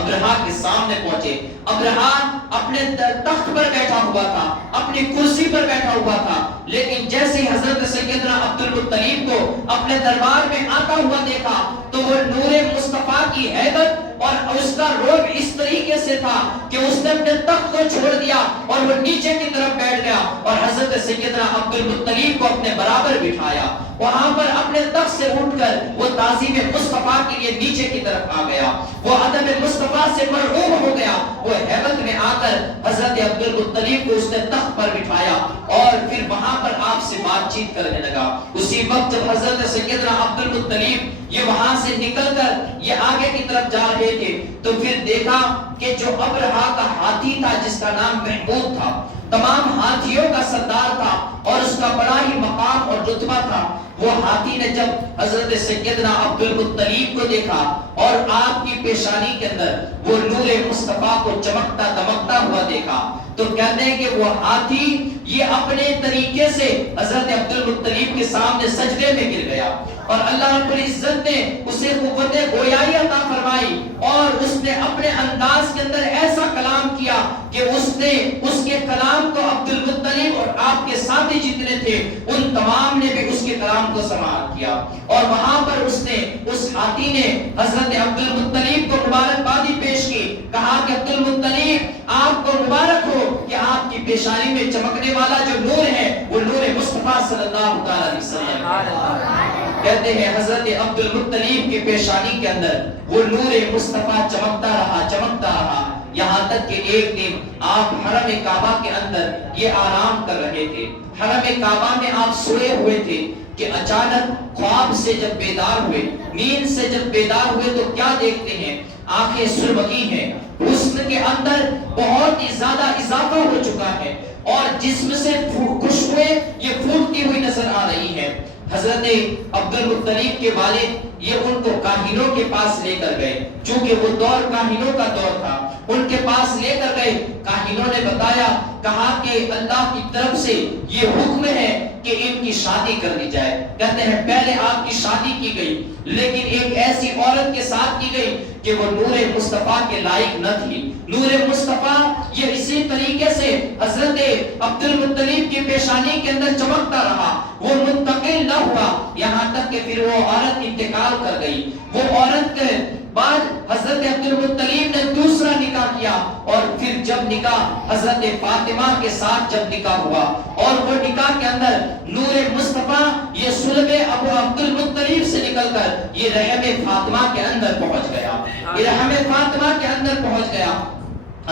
ابرہہ کے سامنے پہنچے۔ ابرہہ اپنے تخت پر بیٹھا ہوا تھا، اپنی کرسی پر بیٹھا ہوا تھا، لیکن جیسے ہی حضرت سیدنا عبد المطلب کو اپنے دربار میں آتا ہوا دیکھا تو وہ نور مصطفیٰ کی ہیبت اور اس کا رعب اس طریقے سے تھا کہ اس نے اپنے تخت کو چھوڑ دیا اور وہ نیچے کی طرف بیٹھ گیا اور حضرت سیدنا عبد المطلب کو اپنے برابر بٹھایا وہاں پر اپنے تخت سے اٹھ کر وہ تعظیم مصطفیٰ کے لیے نیچے کی طرف آ گیا، وہ ادب مصطفیٰ سے مرعوب ہو گیا، وہ ہیبت میں آ کر حضرت عبد المطلب کو اس نے تخت پر بٹھایا اور پھر وہاں پر آپ سے بات چیت کرنے لگا۔ اسی وقت جب حضرت سیدنا عبد المطلب یہ وہاں سے نکل کر یہ آگے کی طرف جا رہے تھے تو پھر دیکھا کہ جو ابرہا کا ہاتھی تھا جس کا نام محمود تھا، تمام ہاتھیوں کا سردار تھا اور اس کا بڑا ہی مقام اور رتبہ تھا، وہ ہاتھی نے جب حضرت سیدنا عبد المطلب کو دیکھا اور آپ کی پیشانی کے اندر وہ نور مصطفیٰ کو چمکتا دمکتا ہوا دیکھا تو کہتے ہیں کہ وہ ہاتھی یہ اپنے طریقے سے حضرت عبد المطلب کے سامنے سجدے میں گر گیا اور اللہ رب العزت نے اسے قوت گویائی عطا فرمائی اور اس نے اپنے انداز کے اندر ایسا کلام کیا کہ اس نے اس کے کلام کو عبد المطلب اور آپ کے ساتھی جتنے تھے ان تمام نے بھی اس کے کلام کو سماعت کیا اور وہاں پر اس ہاتھی نے حضرت عبد المطلب کو مبارکبادی پیش کی، کہا کہ عبد المطلب آپ کو مبارک ہو کہ آپ کی پیشانی میں چمکنے والا جو نور ہے وہ نور مصطفیٰ صلی اللہ علیہ وسلم ہے۔ کہتے ہیں حضرت عبد المطلب کی پیشانی کے اندر وہ نور مصطفیٰ چمکتا رہا یہاں تک کہ ایک دن آپ حرم کعبہ کے اندر یہ آرام کر رہے تھے، حرم کعبہ میں آپ سوئے ہوئے تھے کہ اچانک خواب سے جب بیدار ہوئے، نیند سے جب بیدار ہوئے تو کیا دیکھتے ہیں؟ آنکھیں سرمگی ہیں، حسن کے اندر بہت ہی زیادہ اضافہ ہو چکا ہے اور جسم سے خوشبوئیں یہ پھوٹتی ہوئی نظر آ رہی ہے۔ حضرت عبد المطلب کے والد یہ ان کو کاہنوں کے پاس لے کر گئے، چونکہ وہ دور کاہنوں کا دور تھا، ان کے پاس لے کر گئے، کاہنوں نے بتایا، کہا کہ اللہ کی طرف سے یہ حکم ہے کہ ان کی شادی کر دی جائے۔ کہتے ہیں پہلے آپ کی شادی کی گئی لیکن ایک ایسی عورت کے ساتھ کی گئی کہ وہ نور مصطفیٰ کے لائق نہ تھی۔ نور مصطفیٰ یہ اسی طریقے سے حضرت عبد المطلب کی پیشانی کے اندر چمکتا رہا، وہ منتقل نہ ہوا یہاں تک کہ پھر وہ عورت انتقال کر گئی۔ وہ عورت کے بعد حضرت عبد المطلب نے دوسرا نکاح کیا اور پھر جب نکاح حضرت فاطمہ کے ساتھ جب نکاح ہوا اور وہ نکاح کے اندر نور مصطفیٰ یہ صلب ابو عبد المطلب سے نکل کر یہ رحم فاطمہ کے اندر پہنچ گیا، یہ رحم فاطمہ کے اندر پہنچ گیا۔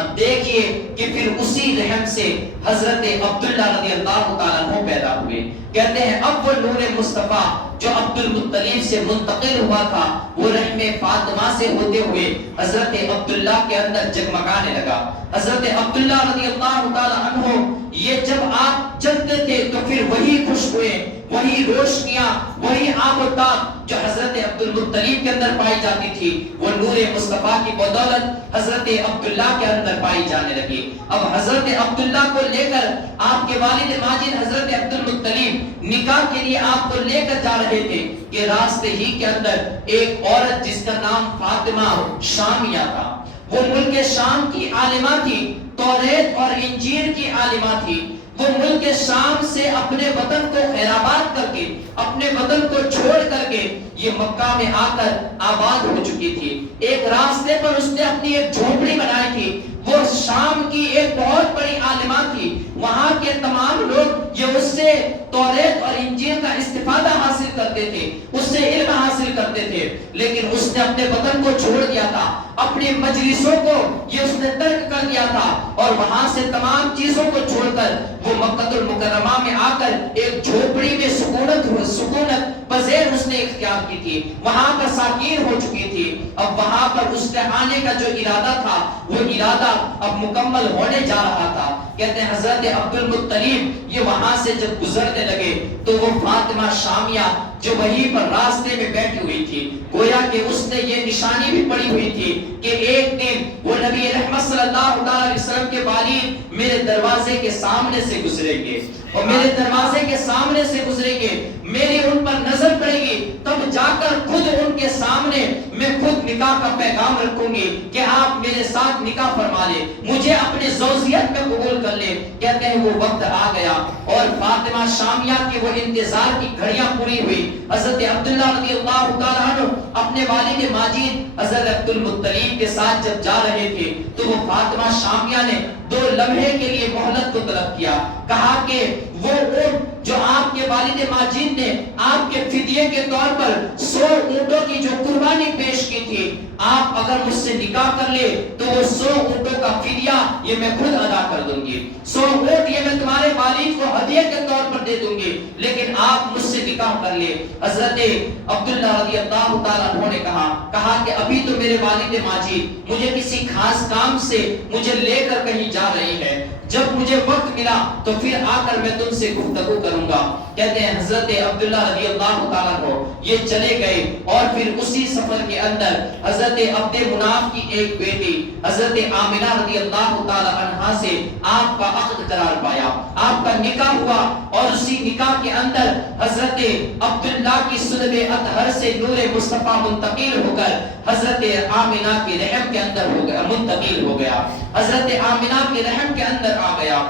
اب دیکھیے کہ پھر اسی رحم سے حضرت عبداللہ رضی اللہ تعالیٰ عنہ پیدا ہوئے۔ کہتے ہیں اب وہ نور مصطفیٰ جو عبد المطلب سے منتقل ہوا تھا وہ رحم فاطمہ سے ہوتے ہوئے حضرت عبداللہ کے اندر جگمگانے لگا۔ حضرت عبداللہ رضی اللہ تعالیٰ عنہ یہ جب آپ چلتے تھے تو پھر وہی خوشبوئیں، وہی روشنیاں، وہی آب و تاب جو حضرت عبد المطلب کے اندر پائی جاتی تھی وہ نور مصطفیٰ کی بدولت حضرت عبداللہ کے اندر پائی جانے لگی۔ اب حضرت عبداللہ کو لے کر آپ کے والد ماجد حضرت عبد المطلب نکاح کے لیے آپ کو لے کر جا رہے تھے کہ راستے ہی کے اندر ایک عورت جس کا نام فاطمہ شامیہ تھا، وہ ملک شام کی عالمہ تھی، توریت اور انجیل کی عالمہ تھی، وہ ملک شام سے اپنے وطن کو خیرآباد کر کے اپنے وطن کو چھوڑ کر کے یہ مکہ میں آ کر آباد ہو چکی تھی۔ ایک راستے پر اس نے اپنی ایک جھونپڑی بنائی تھی، وہ شام کی ایک بہت بڑی عالمہ تھی، وہاں کے تمام لوگ یہ اس سے توریت اور انجیل کا استفادہ حاصل کرتے تھے، اس سے علم حاصل کرتے تھے، لیکن اس نے اپنے وطن کو چھوڑ دیا تھا، اپنی مجلسوں کو یہ اس نے ترک کر دیا تھا اور وہاں سے تمام چیزوں کو چھوڑ کر وہ مکہ المکرمہ میں آ کر ایک جھوپڑی میں سکونت پذیر اس نے اختیار کی تھی، وہاں کا ساکین ہو چکی تھی۔ اب وہاں پر اس کے آنے کا جو ارادہ تھا وہ ارادہ اب مکمل ہونے جا رہا تھا۔ کہتے ہیں حضرت عبد المطلب یہ وہاں سے جب گزرنے لگے تو وہ فاطمہ شامیہ جو وہیں پر راستے میں بیٹھی ہوئی تھی، گویا کہ اس نے یہ نشانی بھی پڑی ہوئی تھی کہ ایک دن وہ نبی رحمت صلی اللہ علیہ وسلم کے والد میرے دروازے کے سامنے سے گزریں گے اور میرے دروازے کے سامنے سے گزریں گے، میری ان پر نظر پڑے گی، تب جا کر خود ان کے سامنے میں خود نکاح کا پیغام رکھوں گی کہ آپ میرے ساتھ نکاح فرما لیں، مجھے اپنی زوجیت میں قبول کر لیں۔ کہتے ہیں وہ وقت آ گیا اور فاطمہ شامیہ کے وہ انتظار کی گھڑیاں پوری ہوئی، حضرت عبداللہ رضی اللہ تعالیٰ عنہ اپنے والد ماجد حضرت عبد المطلب کے ساتھ جب جا رہے تھے تو وہ فاطمہ شامیہ نے 2 لمحے کے لیے مہلت کو طلب کیا، کہا کہ وہ اونٹ جو آپ کے والد ماجد نے آپ کے فدیے کے طور پر 100 اونٹوں کی جو قربانی پیش کی تھی، آپ اگر مجھ سے نکاح کر لے تو وہ 100 اونٹوں کا فدیہ یہ میں خود ادا کر دوں گی، 100 اونٹ یہ میں تمہارے والد کو ہدیہ کے طور پر دے دوں گی، لیکن آپ مجھ سے نکاح کر لے۔ حضرت عبداللہ رضی اللہ تعالیٰ عنہ نے کہا کہ ابھی تو میرے والد ماجد مجھے کسی خاص کام سے مجھے لے کر کہیں جا رہی ہے، جب مجھے وقت ملا تو پھر آ کر میں تم سے گفتگو کروں گا۔ کہتے ہیں حضرت عبداللہ رضی اللہ تعالیٰ عنہ یہ چلے گئے اور پھر اسی سفر کے اندر حضرت عبد مناف کی ایک بیٹی حضرت آمنہ رضی اللہ تعالیٰ عنہا سے آپ کا عقد قرار پایا، آپ کا نکاح ہوا، اور اسی نکاح کے اندر حضرت عبداللہ کی صلب اطہر سے نور مصطفیٰ منتقل ہو کر حضرت آمنہ کے رحم کے اندر ہو گیا، منتقل ہو گیا، حضرت آمنہ کے رحم کے اندر آ گیا۔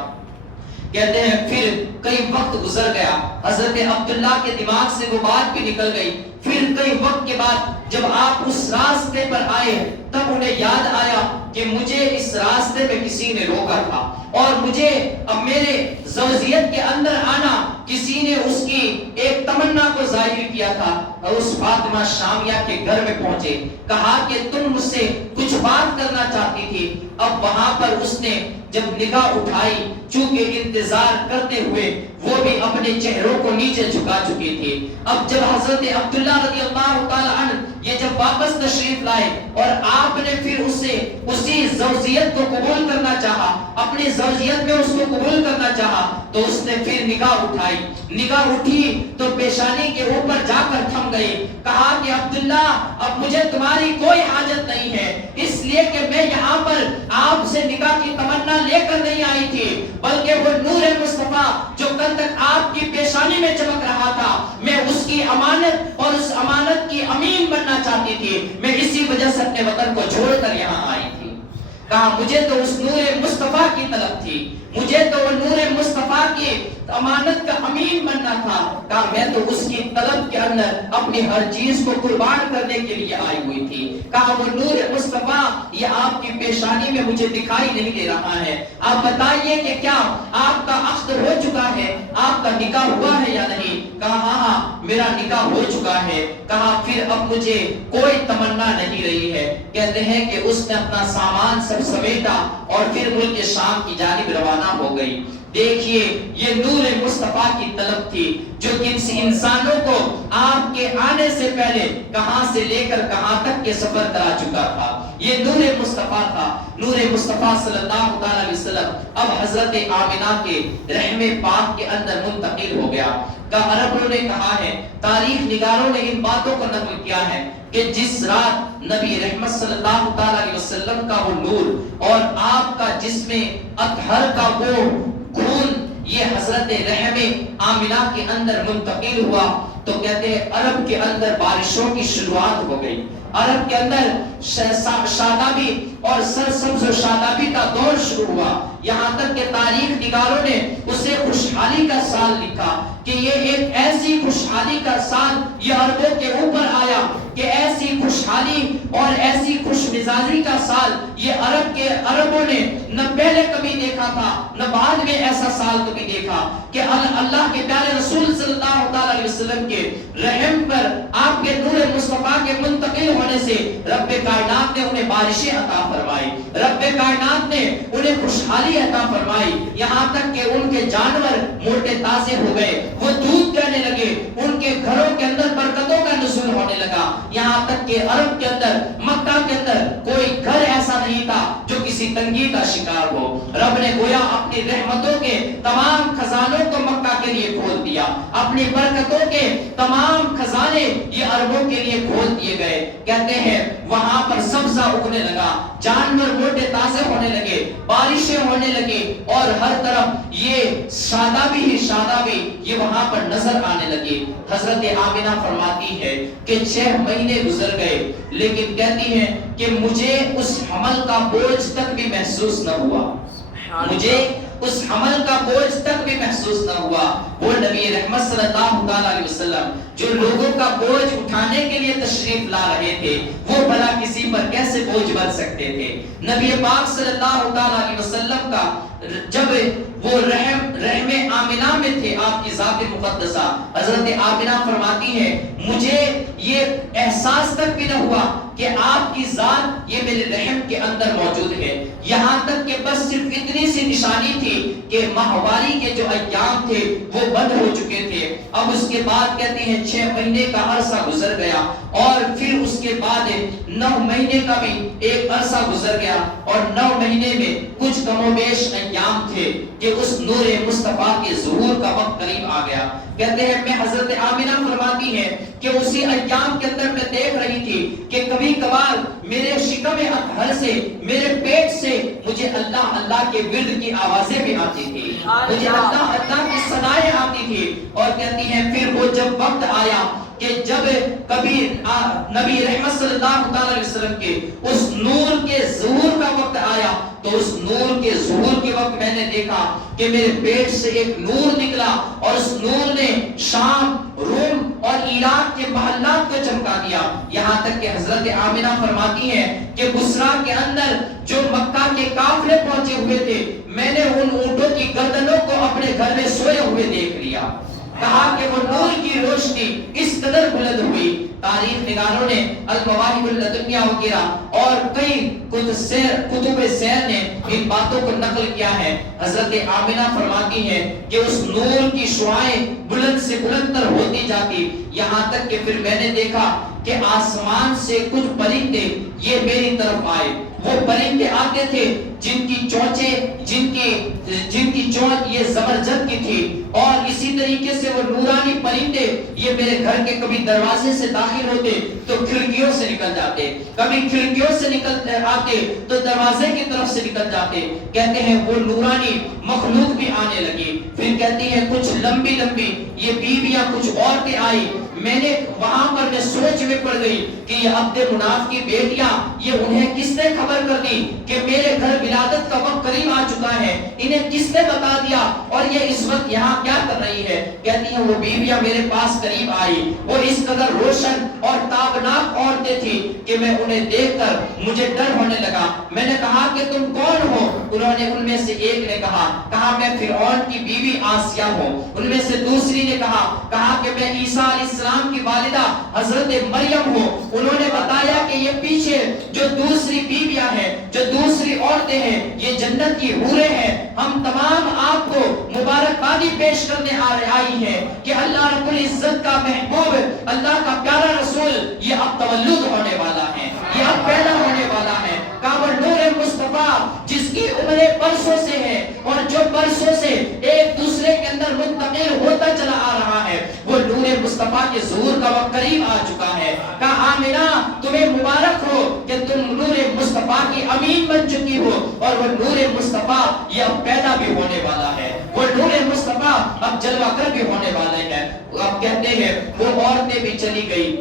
کہتے ہیں پھر کئی وقت گزر گیا، حضرت عبداللہ کے دماغ سے وہ بات بھی نکل گئی، پھر کئی وقت کے بعد جب آپ اس راستے پر آئے تب انہیں یاد آیا کہ مجھے اس راستے میں کسی نے روکا تھا، اور مجھے اب میرے زوجیت کے اندر آنا کسی نے اس کی ایک تمنا کو ظاہر کیا تھا، اور اس فاطمہ شامیہ کے گھر میں پہنچے، کہا کہ تم مجھ سے کچھ بات کرنا چاہتی تھی۔ اب وہاں پر اس نے جب نگاہ اٹھائی، چونکہ انتظار کرتے ہوئے وہ بھی اپنے چہروں کو نیچے جھکا چکی تھی، اب جب حضرت عبداللہ رضی اللہ تعالیٰ عنہ یہ جب واپس تشریف لائے اور آپ نے پھر اسے اسی زوجیت کو قبول کرنا چاہا، اپنی زوجیت میں اس کو قبول کرنا چاہا، تو اس نے پھر نگاہ اٹھائی، نگاہ اٹھی تو پیشانی کے اوپر جا کر تھم گئی، کہا کہ عبداللہ اب مجھے تمہاری کوئی حاجت نہیں ہے، اس لیے کہ میں یہاں پر آپ سے نکاح کی تمنا لے کر نہیں آئی تھی، بلکہ وہ نور مصطفیٰ جو کل تک آپ کی پیشانی میں چمک رہا تھا، میں اس کی امانت اور اس امانت کی امین بننا چاہتی تھی، میں اسی وجہ سے اپنے وطن کو چھوڑ کر یہاں آئی تھی۔ کہا مجھے تو اس نور مصطفیٰ کی طلب تھی، مجھے تو وہ نور مصطفیٰ کی امانت کا امین بننا تھا، کہا میں تو اس کی طلب کے اندر اپنی ہر چیز کو قربان کرنے کے لیے آئی ہوئی تھی، کہا وہ نور مصطفیٰ یہ آپ کی پیشانی میں مجھے دکھائی نہیں دے رہا ہے، آپ بتائیے کہ کیا آپ کا عقد ہو چکا ہے، آپ کا نکاح ہوا ہے یا نہیں؟ کہا ہاں میرا نکاح ہو چکا ہے۔ کہا پھر اب مجھے کوئی تمنا نہیں رہی ہے۔ کہتے ہیں کہ اس نے اپنا سامان سب سمیٹا اور پھر ملک شام کی جانب روانہ ہو گئی۔ دیکھیے یہ نور مصطفیٰ کی طلب تھی جو انسانوں کو آپ کے آنے سے پہلے کہاں سے لے کر کہاں تک کے سفر کرا چکا تھا، یہ نور مصطفیٰ تھا۔ نور مصطفیٰ صلی اللہ علیہ وسلم اب حضرت آمنہ کے رحم پاک کے اندر منتقل ہو گیا۔ عربوں نے کہا ہے، تاریخ نگاروں نے ان باتوں کو نقل کیا ہے کہ جس رات نبی رحمت صلی اللہ علیہ وسلم کا وہ نور اور آپ کا جسم اطہر کا وہ خون یہ حضرت رحم آمنہ کے اندر منتقل ہوا، تو کہتے ہیں عرب کے اندر بارشوں کی شروعات ہو گئی، عرب کے اندر شادابی اور سرسبز و شادابی کا دور شروع ہوا، یہاں تک کہ تاریخ نگاروں نے اسے خوشحالی کا سال لکھا کہ یہ ایک ایسی خوشحالی کا سال یہ عربوں کے اوپر آیا کہ ایسی خوشحالی اور ایسی خوش مزاجی کا سال یہ عربوں نے نہ پہلے کبھی دیکھا تھا نہ بعد میں ایسا سال کبھی دیکھا کہ اللہ کے پیارے رسول صلی اللہ علیہ وسلم کے رحم پر آپ کے نور مصطفیٰ کے منتقل ہونے سے رب کائنات نے انہیں بارشیں عطا فرمائی، رب کائنات نے انہیں خوشحالی عطا فرمائی، یہاں تک کہ ان کے جانور موٹے تازے ہو گئے، وہ دودھ دینے لگے، ان کے گھروں کے اندر برکتوں کا نزول ہونے لگا، یہاں تک کہ عرب کے اندر مکہ کے اندر کوئی گھر ایسا نہیں تھا جو کسی تنگی کا شکار ہو۔ رب نے گویا اپنی رحمتوں کے تمام خزانوں کو مکہ کے لیے کھول دیا، اپنی برکتوں کے تمام خزانے یہ عربوں کے لیے کھول دیے گئے۔ کہتے ہیں وہاں پر سبزہ اگنے لگا، جانور موٹے تازے ہونے لگے، بارشیں ہونے لگی، اور ہر طرف یہ شادابی ہی شادابی یہ وہاں پر نظر آنے لگی۔ حضرت آمنہ فرماتی ہے کہ 6 مہینے گزر گئے، لیکن کہتی ہیں کہ مجھے اس حمل کا بوجھ تک بھی محسوس نہ ہوا، مجھے اس حمل کا بوجھ تک بھی محسوس نہ ہوا۔ وہ نبی رحمت صلی اللہ علیہ وسلم جو لوگوں کا بوجھ اٹھانے کے لیے تشریف لا رہے تھے، وہ بھلا کسی پر کیسے بوجھ بن سکتے تھے؟ نبی پاک صلی اللہ علیہ وسلم کا جب وہ رحم آمنہ میں تھے، آپ کی ذات مقدسہ حضرت آمنہ فرماتی ہے مجھے یہ احساس تک بھی نہ ہوا کہ آپ کی ذات یہ میرے رحم کے اندر موجود ہے، یہاں تک کہ بس صرف اتنی سی نشانی تھی کہ ماہواری کے جو ایام تھے وہ بند ہو چکے تھے۔ اب اس کے بعد کہتے ہیں 6 مہینے کا عرصہ گزر گیا، اور پھر اس کے بعد 9 مہینے کا بھی ایک عرصہ گزر گیا، اور 9 مہینے میں کچھ کم و بیش ایام تھے کہ اس نور مصطفیٰ کے ظہور کا وقت قریب آ گیا۔ کہتے ہیں میں حضرت آمنہ فرماتی ہے کہ اسی ایام کے اندر میں دیکھ رہی تھی کہ کبھی کبھار میرے شکم اطہر سے، میرے پیٹ سے مجھے اللہ اللہ کے ورد کی آوازیں بھی آتی تھی، مجھے اللہ اللہ کی صدائیں آتی تھی۔ اور کہتی ہیں پھر وہ جب وقت آیا کہ جب کبھی نبی رحمت صلی اللہ علیہ وسلم کے اس نور کے ظہور کا وقت آیا، تو اس نور کے ظہور کے وقت میں نے دیکھا کہ میرے پیٹ سے ایک نور نکلا، اور اس نور نے شام، روم اور عراق کے محلات کو چمکا دیا۔ یہاں تک کہ حضرت آمنہ فرماتی ہیں کہ بصرہ کے اندر جو مکہ کے قافلے پہنچے ہوئے تھے، میں نے ان اونٹوں کی گردنوں کو اپنے گھر میں سوئے ہوئے دیکھ لیا۔ کہا کہ وہ نور کی روشنی اس قدر بلند ہوئی۔ تاریخ نگاروں نے المواہب اللدنیہ وغیرہ اور کئی کتب سیر نے ان باتوں کو نقل کیا ہے۔ حضرت آمنہ فرماتی ہے کہ اس نور کی شعاعیں بلند سے بلند تر ہوتی جاتی، یہاں تک کہ پھر میں نے دیکھا کہ آسمان سے کچھ پرندے یہ میری طرف آئے۔ وہ پرندے آتے تھے جن کی چونچیں، جن کی چونچ یہ زبرجد کی تھی، اور اسی طریقے سے وہ نورانی پرندے یہ میرے گھر کے کبھی دروازے سے داخل ہوتے تو کھڑکیوں سے نکل جاتے، کبھی کھڑکیوں سے نکل آتے تو دروازے کی طرف سے نکل جاتے۔ کہتے ہیں وہ نورانی مخلوق بھی آنے لگی۔ پھر کہتی ہیں کچھ لمبی لمبی یہ بیویاں، کچھ عورتیں آئی۔ میں نے وہاں پر میں سوچ میں پڑ گئی کہ یہ عبد مناف کی بیٹیاں، یہ انہیں کس نے خبر کر دی کہ میرے گھر ولادت کا وقت قریب آ چکا ہے؟ انہیں کس نے بتا دیا اور یہ اس وقت یہاں کیا کر رہی ہے؟ کہتی ہیں وہ بیویاں میرے پاس قریب آئی، وہ اس قدر روشن اور تابناک عورتیں تھی کہ میں انہیں دیکھ کر مجھے ڈر ہونے لگا۔ میں نے کہا کہ تم کون ہو؟ انہوں نے ان میں سے ایک نے کہا میں فرعون کی بیوی آسیہ ہوں۔ ان میں سے دوسری نے کہا کہ میں عیسیٰ علیہ السلام کی والدہ حضرت مریم ہوں۔ انہوں نے بتایا کہ یہ پیچھے جو دوسری بیویاں ہیں، جو دوسری عورتیں ہیں، یہ جنت کی حوریں ہیں۔ ہم تمام آپ کو مبارکبادی پیش کرنے آئی ہیں کہ اللہ رب العزت کا محبوب، اللہ کا پیارا رسول یہ اب تولد ہونے والا ہے، یہ اب پیدا ہونے والا ہے۔ کامل نور مصطفیٰ جس کی عمریں برسوں سے ہے اور جو برسوں سے ایک دوسرے کے اندر منتقل ہوتا چلا آ رہا ہے، وہ نور مصطفیٰ کے ظہور کا وقت قریب آ چکا ہے۔ کہا آمنہ تمہیں مبارک ہو کہ تم نور مصطفیٰ کی امین بن چکی ہو، اور وہ نور مصطفیٰ یہ اب پیدا بھی ہونے والا ہے، وہ نور مصطفیٰ اب جلوہ گر بھی ہونے والے ہیں۔ اب کہتے ہیں وہ عورتیں بھی چلی گئی۔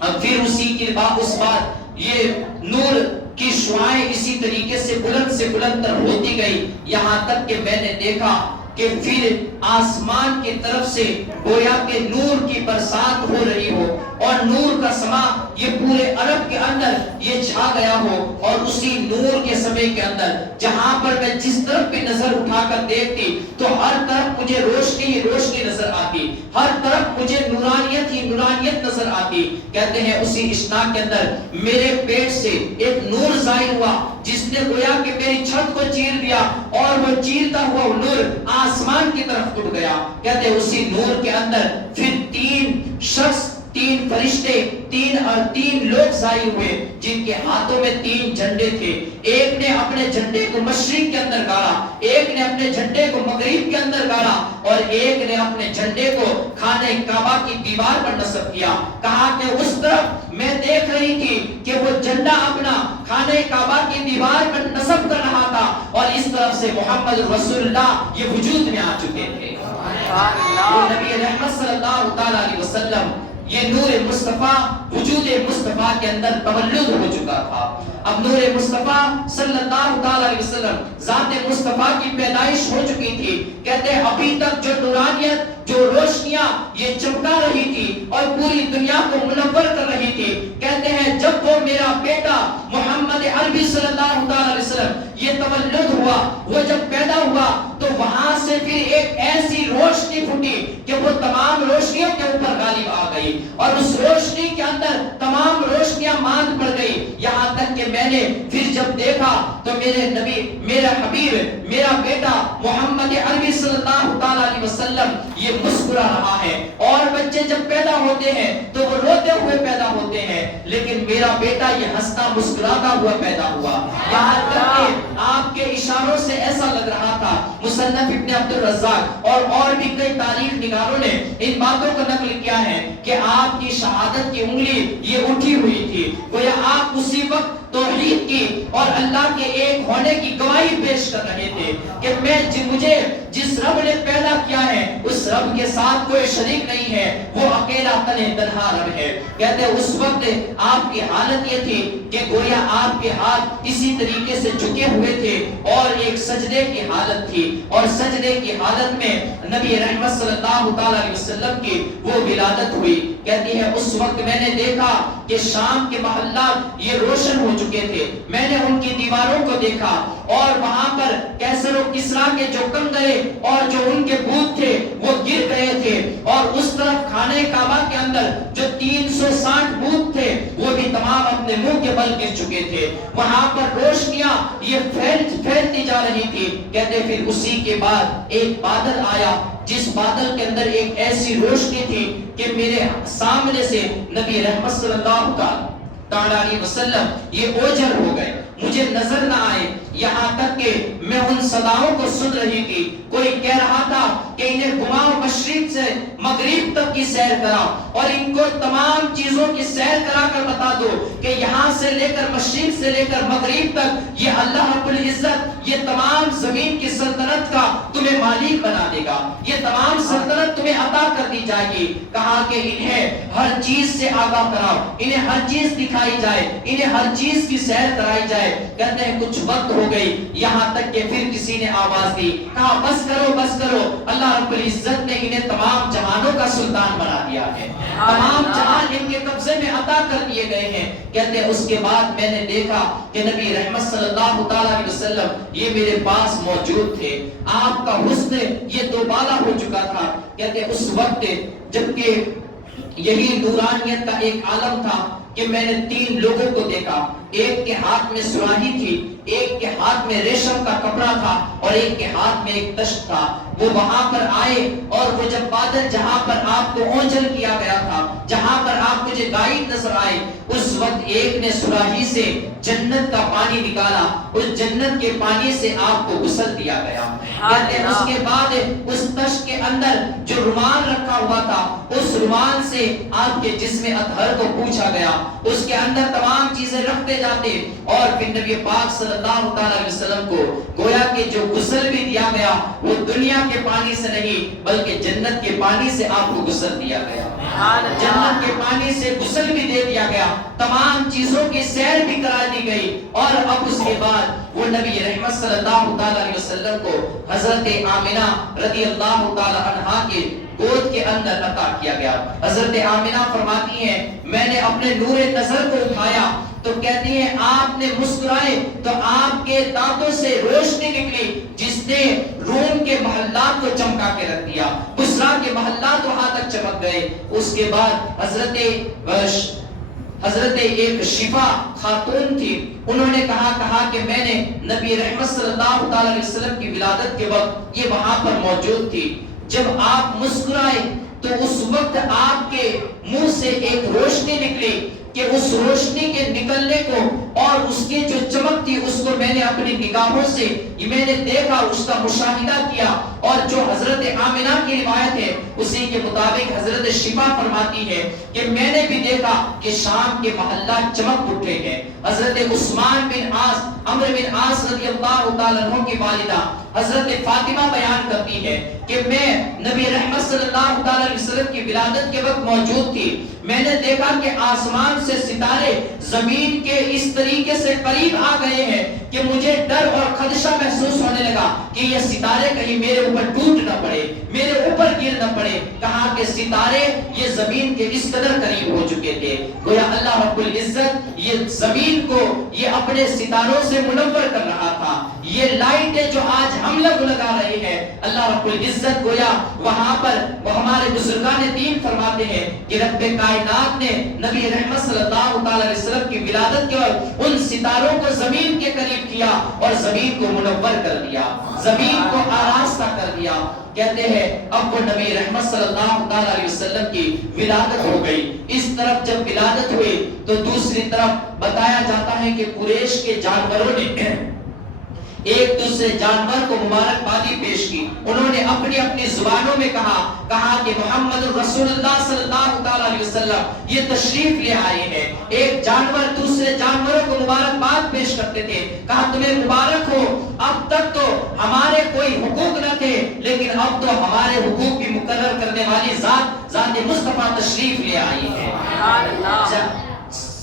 اب پھر اسی کے بعد اس بات یہ نور کی شعاعیں اسی طریقے سے بلند تر ہوتی گئی، یہاں تک کہ میں نے دیکھا کہ پھر آسمان کی طرف سے گویا کہ نور کی برسات ہو رہی ہو، اور نور کا سما یہ پورے عرب کے اندر یہ چھا گیا ہو، اور اسی نور کے سمے کے اندر جہاں پر میں جس طرف بھی نظر اٹھا کر دیکھتی تو ہر طرف مجھے روشنی ہی روشنی نظر آتی، ہر طرف مجھے نورانیت ہی نورانیت نظر آتی۔ کہتے ہیں اسی اشنا کے اندر میرے پیٹ سے ایک نور ظاہر ہوا جس نے گویا کہ میری چھت کو چیر دیا، اور وہ چیرتا ہوا وہ نور آسمان کی طرف اٹھ گیا۔ کہتے ہیں اسی نور کے اندر پھر 3 شخص، 3 فرشتے، 3 لوگ ظاہر ہوئے جن کے ہاتھوں میں 3 جھنڈے تھے۔ ایک نے اپنے جھنڈے کو مشرق کے اندر گاڑا، ایک نے اپنے جھنڈے کو مغرب کے اندر گاڑا، اور ایک نے اپنے جھنڈے کو خانہ کعبہ کی دیوار پر نصب کیا۔ کہا کہ اس طرف میں دیکھ رہی تھی کہ وہ جھنڈا اپنا خانہ کعبہ کی دیوار پر نصب کر رہا تھا، اور اس طرف سے محمد رسول اللہ یہ وجود میں آ چکے تھے۔ وہ نبی رحمت صلی اللہ علیہ وسلم یہ نور مصطفیٰ وجود مصطفیٰ کے اندر تولد ہو چکا تھا. اب نور مصطفیٰ صلی اللہ تعالی علیہ وسلم ذات مصطفیٰ کی پیدائش ہو چکی تھی. کہتے ہیں ابھی تک جو نورانیت جو روشنیاں یہ چمکا رہی تھی اور پوری دنیا کو منور کر رہی تھی، کہتے ہیں جب وہ میرا بیٹا محمد عربی صلی اللہ تعالی علیہ وسلم یہ تولد ہوا، وہ جب پیدا ہوا تو وہاں سے پھر ایک ایسی روشنی پھوٹی کہ وہ تمام روشنیوں کے اوپر غالب آ گئی اور اس روشنی کے اندر تمام روشنیاں ماند پڑ گئی. یہاں تک کہ میں نے پھر جب دیکھا تو میرے نبی میرا حبیب میرا بیٹا محمد عربی صلی اللہ تعالی علیہ وسلم یہ مسکرا رہا ہے. اور بچے جب پیدا ہوتے ہیں تو وہ روتے ہوئے پیدا ہوتے ہیں، لیکن میرا بیٹا یہ ہنستا مسکراتا ہوا پیدا ہوا. یہاں تک کہ آپ کے اشاروں سے ایسا لگ رہا تھا. مصنف ابن عبد الرزاق اور بھی کئی تاریخ نگاروں نے ان باتوں کو نقل کیا ہے کہ آپ کی شہادت کی انگلی یہ اٹھی ہوئی تھی، گویا آپ اسی وقت توحید کی اور اللہ کے ایک ہونے کی گواہی پیش کر رہے تھے کہ مجھے جس رب نے پیدا کیا ہے اس رب کے ساتھ کوئی شریک نہیں ہے، وہ اکیلا تنہا رب ہے. کہتے ہیں اس وقت آپ کی حالت یہ تھی کہ گویا آپ کے ہاتھ اسی طریقے سے جھکے ہوئے تھے اور ایک سجدے کی حالت تھی، اور سجدے کی حالت میں نبی رحمت صلی اللہ تعالی علیہ وسلم کی وہ ولادت ہوئی. کہتی ہے اس وقت میں نے دیکھا کہ شام کے محلات یہ روشن ہو چکے تھے. میں نے ان کی دیواروں کو دیکھا اور وہاں پر کیسر و کسرا کے جو کنگرے اور جو ان کے بت تھے وہ گر گئے تھے، اور اس طرف خانہ کعبہ کے اندر جو 360 بت تھے وہ بھی تمام اپنے منہ کے بل گر چکے تھے. وہاں پر روشنیاں یہ پھیلتی جا رہی تھی. کہتے پھر اسی کے بعد ایک بادل آیا جس بادل کے اندر ایک ایسی روشنی تھی کہ میرے سامنے سے نبی رحمت صلی اللہ تعالی علیہ وسلم یہ اوجھل ہو گئے، مجھے نظر نہ آئے. یہاں تک کہ میں ان صداؤں کو سن رہی تھی، کوئی کہہ رہا تھا کہ انہیں گھماؤ مشرق سے مغرب تک کی سیر کرا اور ان کو تمام چیزوں کی سیر کرا کر بتا دو کہ یہاں سے لے کر مشرق سے لے کر مغرب تک یہ اللہ رب العزت یہ تمام زمین کی سلطنت کا تمہیں مالک بنا دے گا، یہ تمام سلطنت تمہیں عطا کر دی جائے گی. کہا کہ انہیں ہر چیز سے آگاہ کراؤ، انہیں ہر چیز دکھائی جائے، انہیں ہر چیز کی سیر کرائی جائے. کہتے ہیں کچھ وقت ہو گئی، یہاں تک کہ پھر کسی نے آواز دی، کہا بس کرو بس کرو، اللہ رب العزت نے انہیں تمام جہانوں کا سلطان بنا دیا ہے، تمام جہان ان کے قبضے میں عطا کر دیے گئے ہیں. کہتے ہیں اس کے بعد میں نے دیکھا کہ نبی رحمت صلی اللہ تعالی علیہ وسلم یہ میرے پاس موجود تھے، آپ کا حسن یہ دوبالا ہو چکا تھا. کہتے ہیں اس وقت جبکہ یہی نورانیت کا ایک عالم تھا کہ میں نے 3 لوگوں کو دیکھا، ایک کے ہاتھ میں سراہی تھی، ایک کے ہاتھ میں ریشم کا کپڑا تھا اور ایک کے ہاتھ میں ایک تشت تھا. وہ وہاں پر آئے اور وہ جب بادل جہاں پر آپ کو اونجل کیا گیا تھا، جہاں پر آپ مجھے گائیڈ نظر آئے، اس وقت ایک نے سراہی سے جنت کا پانی نکالا، اس جنت کے پانی سے آپ کو غسل دیا گیا. کہتے ہیں اس کے بعد اس تشت کے اندر جو رومال رکھا ہوا تھا اس رومال سے آپ کے جسم اطہر کو پوچھا گیا، اس کے اندر تمام چیزیں رکھتے جاتے اور پھر نبی پاک صلی اللہ تعالی علیہ وسلم کو گویا کہ جو غسل بھی دیا گیا وہ دنیا کے پانی سے نہیں بلکہ جنت کے پانی سے آپ کو غسل دیا گیا، جنت کے پانی سے غسل بھی دے دیا گیا، تمام چیزوں کی سیر بھی کرا دی گئی. اور اب اس کے بعد وہ نبی رحمت صلی اللہ تعالی علیہ وسلم کو حضرت آمنہ رضی اللہ تعالی عنہا کے گود کے اندر عطا کیا گیا. حضرت آمنہ فرماتی ہیں میں نے اپنے نور نظر کو اٹھایا تو کہتی ہیں آپ نے مسکرائے تو آپ کے دانتوں سے روشنی نکلی جس نے روم کے محلات کو چمکا کے رکھ دیا، بصرہ کے محلات وہاں تک چمک گئے. اس کے بعد حضرت ایک شفا خاتون تھی، انہوں نے کہا کہ میں نے نبی رحمت صلی اللہ تعالی علیہ وسلم کی ولادت کے وقت یہ وہاں پر موجود تھی، جب آپ مسکرائے تو اس وقت آپ کے منہ سے ایک روشنی نکلی کہ اس روشنی کے نکلنے کو اور اس کی جو چمک تھی اس کو میں نے اپنی نگاہوں سے میں نے دیکھا، اس کا مشاہدہ کیا. اور جو حضرت آمنہ کی روایت ہے اسی کے مطابق حضرت شفا فرماتی ہے کہ میں نے بھی دیکھا کہ شام کے محلات چمک اٹھے ہیں. حضرت عثمان بن عاص عمرو بن عاص رضی اللہ تعالی عنہ کی والدہ حضرت فاطمہ بیان کرتی ہے کہ میں نبی رحمت صلی اللہ علیہ وسلم کی ولادت کے وقت موجود تھی. میں نے دیکھا کہ آسمان سے ستارے زمین کے اس طریقے سے قریب آ گئے ہیں کہ مجھے ڈر اور خدشہ محسوس ہونے لگا کہ یہ ستارے کہیں میرے اوپر ٹوٹ نہ پڑے, میرے اوپر گر نہ پڑے. کہا کہ ستارے یہ زمین کے اس قدر قریب ہو چکے تھے, گویا اللہ رب العزت یہ زمین کو یہ اپنے ستاروں سے منور کر رہا تھا. یہ لائٹیں جو آج ہم لوگ لگا رہے ہیں, اللہ رب العزت گویا وہاں پر ہمارے بزرگان دین فرماتے ہیں کہ رب کائنات نے نبی رحمت صلی اللہ علیہ وسلم کی ولادت کے اور ان ستاروں کو زمین کے قریب کیا اور زمین کو منور کر دیا, زمین کو آراستہ کر دیا. کہتے ہیں اب وہ نبی رحمت صلی اللہ علیہ وسلم کی ولادت ہو گئی. اس طرف جب ولادت ہوئی تو دوسری طرف بتایا جاتا ہے کہ قریش کے جانوروں نے ایک دوسرے جانور کو مبارکبادی پیش کی. انہوں نے اپنی اپنی زبانوں میں کہا کہ محمد رسول اللہ صلی اللہ علیہ وسلم یہ تشریف لے آئے ہیں. ایک جانور دوسرے جانوروں کو مبارکباد پیش کرتے تھے, کہا تمہیں مبارک ہو, اب تک تو ہمارے کوئی حقوق نہ تھے لیکن اب تو ہمارے حقوق بھی مقرر کرنے والی ذات مصطفیٰ تشریف لے آئی ہے.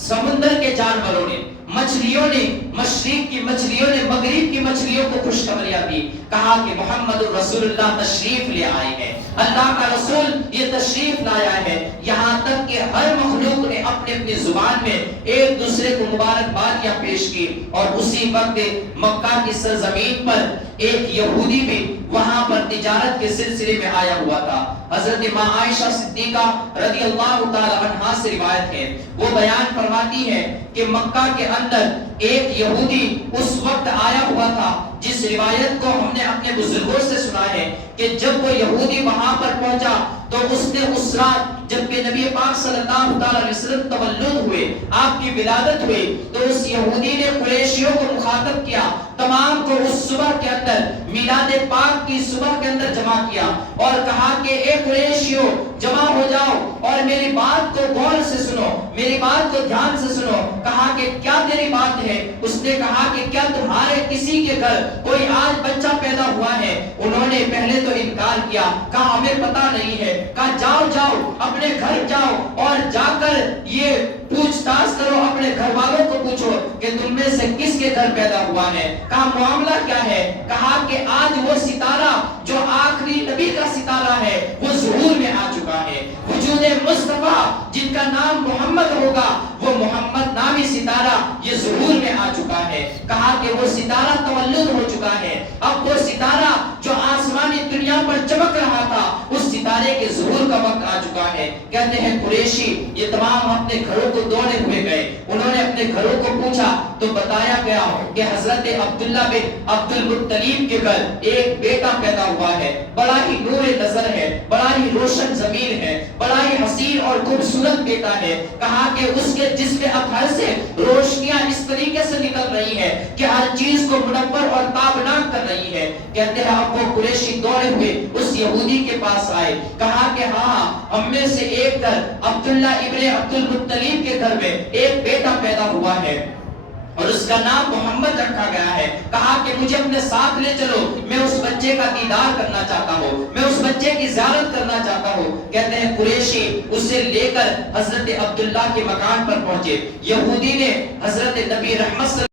سمندر کے جانوروں نے, مچھلیوں نے, مشرق کی مچھلیوں نے مغرب کی مچھلیوں کو خوشخبریاں دی. کہا کہ محمد رسول اللہ تشریف لے آئے ہیں, اللہ کا رسول یہ تشریف لایا ہے. یہاں تک کہ ہر مخلوق نے اپنے اپنی زبان میں ایک دوسرے کو مبارکبادیاں پیش کی. اور اسی وقت مکہ کی سرزمین پر ایک یہودی بھی وہاں پر تجارت کے سلسلے میں آیا ہوا تھا. حضرت ماں عائشہ صدیقہ رضی اللہ تعالی عنہا سے روایت ہے, وہ بیان فرماتی ہے کہ مکہ کے اندر ایک یہودی اس وقت آیا ہوا تھا جس روایت کو ہم نے اپنے بزرگوں سے سنا ہے کہ جب وہ یہودی وہاں پر پہنچا تو اس نے اس رات جب کہ نبی پاک صلی اللہ علیہ وسلم تولد ہوئے, آپ کی ولادت ہوئی, تو اس یہودی نے قریشیوں کو مخاطب کیا, تمام کو اس صبح کے اندر میلاد پاک کی صبح کے اندر جمع کیا اور کہا کہ اے قریشیوں جمع ہو جاؤ اور میری بات کو غور سے سنو, میری بات کو دھیان سے سنو. کہا کہ کیا تیری بات ہے؟ اس نے کہا کہ کیا تمہارے کسی کے گھر کوئی آج بچہ پیدا ہوا ہے؟ انہوں نے پہلے تو انکار کیا, کہا ہمیں پتہ نہیں ہے. کہا جاؤ اپنے گھر جاؤ اور جا کر یہ پوچھ تاچھ کرو, اپنے گھر والوں کو پوچھو کہ تم میں سے کس کے گھر پیدا ہوا ہے. کہا معاملہ کیا ہے؟ کہا کہ آج وہ ستارہ جو آخری نبی کا ستارہ ہے وہ ظہور میں آ چکا ہے. وجود مصطفیٰ جن کا نام محمد ہوگا وہ محمد نامی ستارہ یہ ظہور میں آ چکا ہے. کہا کہ وہ ستارہ تولد ہو چکا ہے, اب وہ ستارہ جو آسمانی دنیا پر چمک رہا تھا اس ستارے کے ظہور کا وقت آ چکا ہے. کہتے ہیں قریشی یہ تمام اپنے گھروں کو دوڑے ہوئے گئے, انہوں نے اپنے گھروں کو پوچھا تو بتایا گیا کہ حضرت عبداللہ بن عبد المطلب کے گھر ایک بیٹا پیدا ہوا ہے, بڑا ہی نور نظر ہے, بڑا ہی روشن ضمیر ہے, بڑا ہی حسین اور خوبصورت بیٹا ہے. کہا کہ اس کے جسم اطہر سے روشنیاں اس طریقے سے نکل رہی ہے کہ ہر چیز کو منور اور تابناک کر رہی ہے. کہتے ہیں اب وہ قریشی دوڑے ہوئے اس یہودی کے پاس آئے, کہا کہ ہاں ہم میں سے ایک گھر عبداللہ ابن عبد المطلب کے گھر میں ایک بیٹا پیدا ہوا ہے اور اس کا نام محمد رکھا گیا ہے. کہا کہ مجھے اپنے ساتھ لے چلو, میں اس بچے کا دیدار کرنا چاہتا ہوں, میں اس بچے کی زیارت کرنا چاہتا ہوں. کہتے ہیں قریشی اسے لے کر حضرت عبداللہ کے مکان پر پہنچے. یہودی نے حضرت نبی رحمت